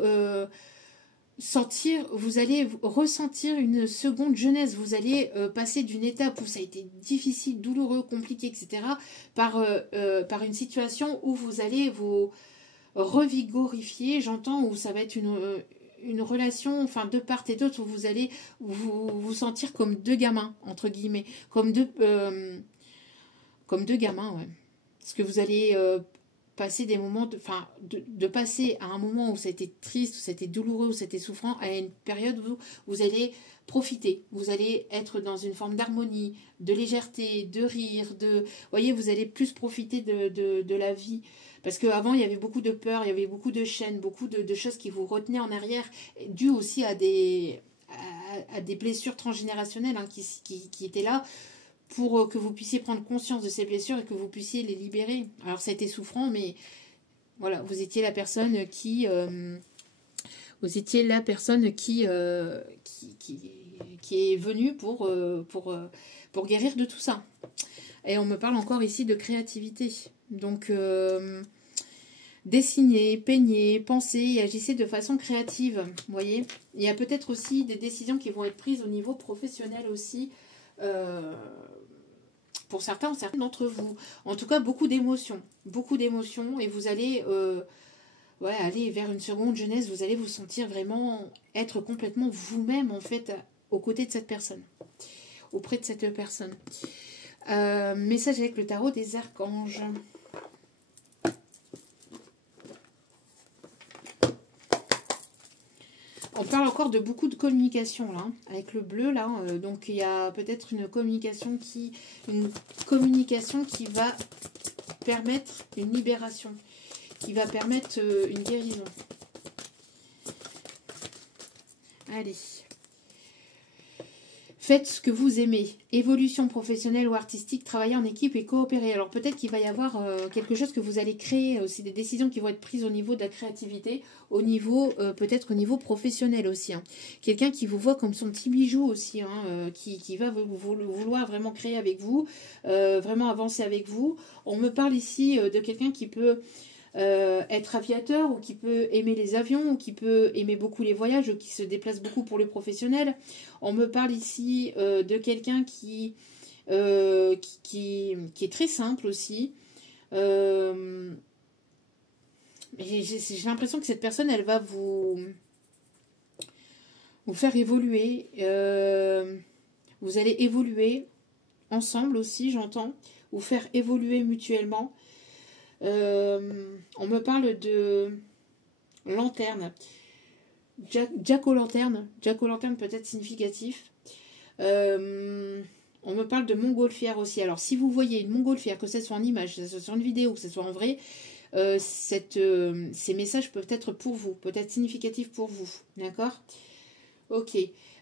vous allez ressentir une seconde jeunesse. Vous allez passer d'une étape où ça a été difficile, douloureux, compliqué, etc. par une situation où vous allez vous revigorifier, j'entends, où ça va être une relation, enfin de part et d'autre, où vous allez vous sentir comme deux gamins, entre guillemets, comme deux gamins, ouais. Parce que vous allez passer des moments, de passer à un moment où c'était triste, où c'était douloureux, où c'était souffrant, à une période où vous allez profiter, vous allez être dans une forme d'harmonie, de légèreté, de rire, vous voyez, vous allez plus profiter de la vie. Parce qu'avant, il y avait beaucoup de peur, il y avait beaucoup de chaînes, beaucoup de choses qui vous retenaient en arrière, dues aussi à des blessures transgénérationnelles qui étaient là, pour que vous puissiez prendre conscience de ces blessures et que vous puissiez les libérer. Alors ça a été souffrant, mais voilà, vous étiez la personne qui est venue pour guérir de tout ça. Et on me parle encore ici de créativité. Donc dessinez, peignez, pensez et agissez de façon créative. Vous voyez, il y a peut-être aussi des décisions qui vont être prises au niveau professionnel aussi. Pour certains d'entre vous. En tout cas, beaucoup d'émotions, et vous allez aller vers une seconde jeunesse. Vous allez vous sentir vraiment être complètement vous-même, en fait, aux côtés de cette personne, auprès de cette personne. Message avec le tarot des archanges. On parle encore de beaucoup de communication là, avec le bleu là. Donc il y a peut-être une communication qui va permettre une libération, qui va permettre une guérison. Allez. Faites ce que vous aimez. Évolution professionnelle ou artistique, travailler en équipe et coopérer. Alors peut-être qu'il va y avoir quelque chose que vous allez créer, aussi des décisions qui vont être prises au niveau de la créativité, au niveau peut-être au niveau professionnel aussi. Hein. Quelqu'un qui vous voit comme son petit bijou aussi, hein, qui va vouloir vraiment créer avec vous, vraiment avancer avec vous. On me parle ici de quelqu'un qui peut être aviateur, ou qui peut aimer les avions, ou qui peut aimer beaucoup les voyages, ou qui se déplace beaucoup pour le professionnel. On me parle ici de quelqu'un qui est très simple aussi. J'ai l'impression que cette personne, elle va vous faire évoluer. Vous allez évoluer ensemble aussi, j'entends. Vous faire évoluer mutuellement. On me parle de lanterne. Jack-o'-lanterne. Jack-o'-lanterne peut être significatif. On me parle de montgolfière aussi. Alors si vous voyez une montgolfière, que ce soit en image, que ce soit sur une vidéo, que ce soit en vrai, ces messages peuvent être pour vous, peut être significatifs pour vous. D'accord ? Ok.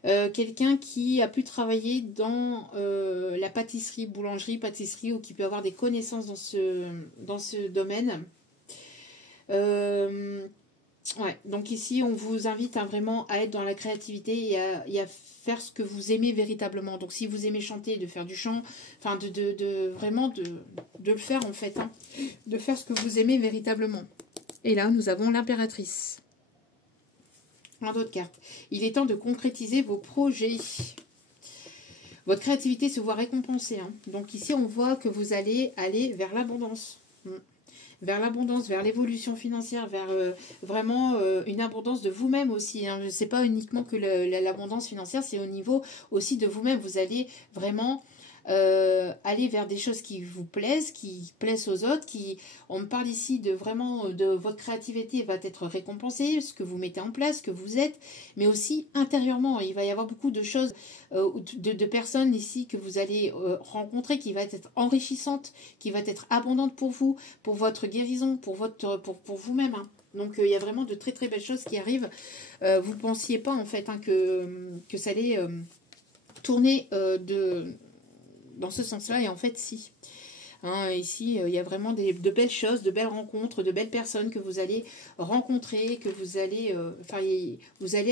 Quelqu'un qui a pu travailler dans la pâtisserie, boulangerie, pâtisserie, ou qui peut avoir des connaissances dans ce domaine. Ouais, donc ici, on vous invite vraiment à être dans la créativité et à faire ce que vous aimez véritablement. Donc si vous aimez chanter, de faire du chant, enfin vraiment de le faire en fait, hein, de faire ce que vous aimez véritablement. Et là, nous avons l'impératrice. Un d'autres cartes. Il est temps de concrétiser vos projets. Votre créativité se voit récompensée. Hein. Donc ici, on voit que vous allez aller vers l'abondance. Vers l'abondance, vers l'évolution financière, vers vraiment une abondance de vous-même aussi. Hein. Ce n'est pas uniquement que l'abondance financière, c'est au niveau aussi de vous-même. Vous allez vraiment aller vers des choses qui vous plaisent, qui plaisent aux autres. On me parle ici de vraiment de votre créativité va être récompensée, ce que vous mettez en place, ce que vous êtes, mais aussi intérieurement. Il va y avoir beaucoup de choses, de personnes ici que vous allez rencontrer, qui va être enrichissante, qui va être abondante pour vous, pour votre guérison, pour vous-même. Hein. Donc il y a vraiment de très très belles choses qui arrivent. Vous ne pensiez pas en fait hein, que ça allait tourner dans ce sens-là, et en fait, si. Hein, ici, il y a vraiment de belles choses, de belles rencontres, de belles personnes que vous allez rencontrer, que vous allez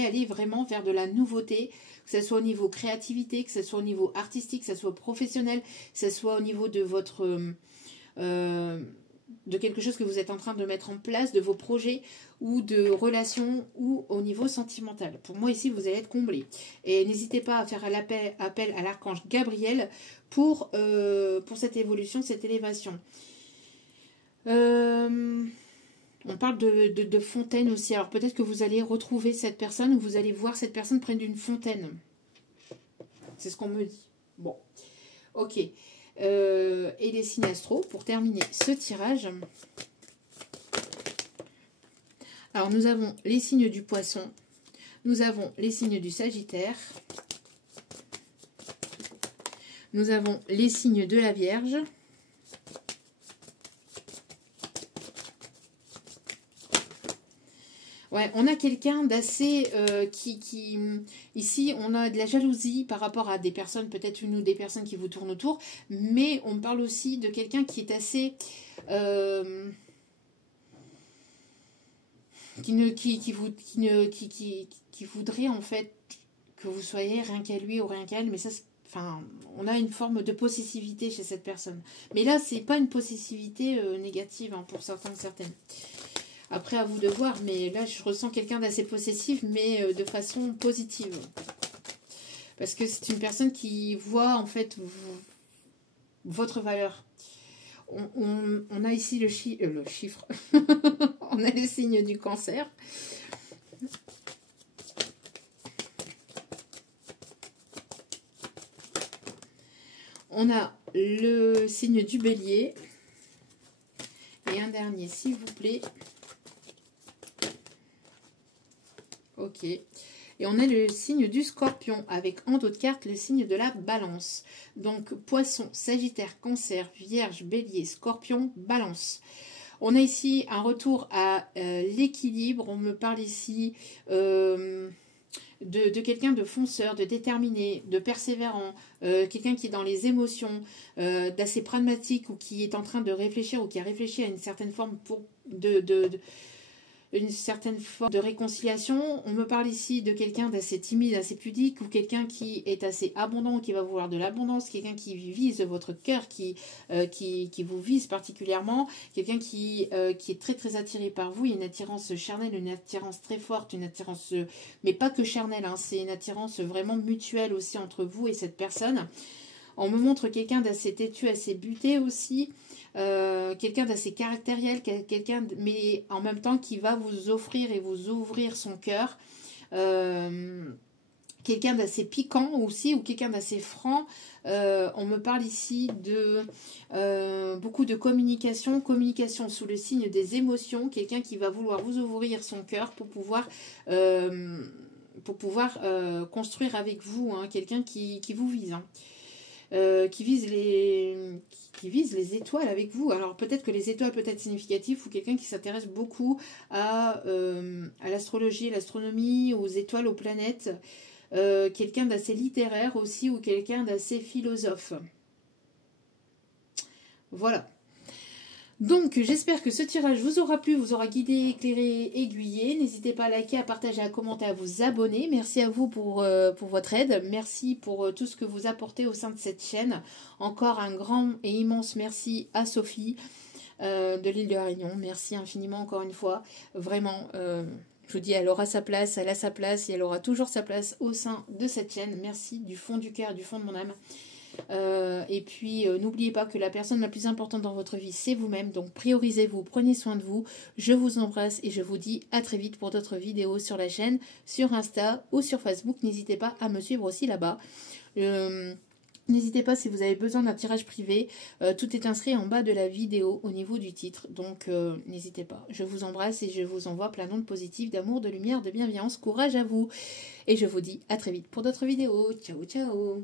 aller vraiment vers de la nouveauté, que ce soit au niveau créativité, que ce soit au niveau artistique, que ce soit professionnel, que ce soit au niveau de votre... de quelque chose que vous êtes en train de mettre en place, de vos projets ou de relations ou au niveau sentimental. Pour moi, ici, vous allez être comblé. Et n'hésitez pas à faire appel à l'archange Gabriel pour cette évolution, cette élévation. On parle de fontaine aussi. Alors peut-être que vous allez retrouver cette personne ou vous allez voir cette personne près d'une fontaine. C'est ce qu'on me dit. Bon, ok. Et les signes astro pour terminer ce tirage. Alors nous avons les signes du poisson, nous avons les signes du sagittaire, nous avons les signes de la Vierge, ouais, on a quelqu'un d'assez ici on a de la jalousie par rapport à des personnes, peut-être une ou des personnes qui vous tournent autour, mais on parle aussi de quelqu'un qui est assez qui voudrait en fait que vous soyez rien qu'à lui ou rien qu'à elle, mais ça, enfin, on a une forme de possessivité chez cette personne. Mais là, c'est pas une possessivité négative hein, pour certains et certaines. Après, à vous de voir, mais là, je ressens quelqu'un d'assez possessif, mais de façon positive. Parce que c'est une personne qui voit, en fait, votre valeur. On a ici le chiffre. On a les signes du cancer. On a le signe du bélier. Et un dernier, s'il vous plaît. Ok. Et on a le signe du Scorpion, avec en dos de carte le signe de la Balance. Donc Poisson, Sagittaire, Cancer, Vierge, Bélier, Scorpion, Balance. On a ici un retour à l'équilibre. On me parle ici de quelqu'un de fonceur, de déterminé, de persévérant, quelqu'un qui est dans les émotions, d'assez pragmatique ou qui est en train de réfléchir ou qui a réfléchi à une certaine forme une certaine forme de réconciliation. On me parle ici de quelqu'un d'assez timide, assez pudique, ou quelqu'un qui est assez abondant, qui va vouloir de l'abondance, quelqu'un qui vise votre cœur, qui vous vise particulièrement, quelqu'un qui est très très attiré par vous. Il y a une attirance charnelle, une attirance très forte, une attirance, mais pas que charnelle, hein, c'est une attirance vraiment mutuelle aussi entre vous et cette personne. On me montre quelqu'un d'assez têtu, assez buté aussi, quelqu'un d'assez caractériel, mais en même temps qui va vous offrir et vous ouvrir son cœur. Quelqu'un d'assez piquant aussi, ou quelqu'un d'assez franc. On me parle ici de beaucoup de communication sous le signe des émotions, quelqu'un qui va vouloir vous ouvrir son cœur pour pouvoir construire avec vous, hein, quelqu'un qui vous vise, hein. Qui vise les étoiles avec vous. Alors peut-être que les étoiles peut être significatif, ou quelqu'un qui s'intéresse beaucoup à l'astrologie, l'astronomie, aux étoiles, aux planètes. Quelqu'un d'assez littéraire aussi, ou quelqu'un d'assez philosophe. Voilà. Donc, j'espère que ce tirage vous aura plu, vous aura guidé, éclairé, aiguillé. N'hésitez pas à liker, à partager, à commenter, à vous abonner. Merci à vous pour votre aide. Merci pour tout ce que vous apportez au sein de cette chaîne. Encore un grand et immense merci à Sophie de l'île de la Réunion. Merci infiniment encore une fois. Vraiment, je vous dis, elle aura sa place, elle a sa place et elle aura toujours sa place au sein de cette chaîne. Merci du fond du cœur, du fond de mon âme. Et puis n'oubliez pas que la personne la plus importante dans votre vie c'est vous-même, donc priorisez-vous, prenez soin de vous. Je vous embrasse et je vous dis à très vite pour d'autres vidéos sur la chaîne, sur Insta ou sur Facebook. N'hésitez pas à me suivre aussi là-bas. N'hésitez pas si vous avez besoin d'un tirage privé, tout est inscrit en bas de la vidéo au niveau du titre, donc n'hésitez pas. Je vous embrasse et je vous envoie plein d'ondes positives, d'amour, de lumière, de bienveillance, courage à vous. Et je vous dis à très vite pour d'autres vidéos. Ciao, ciao!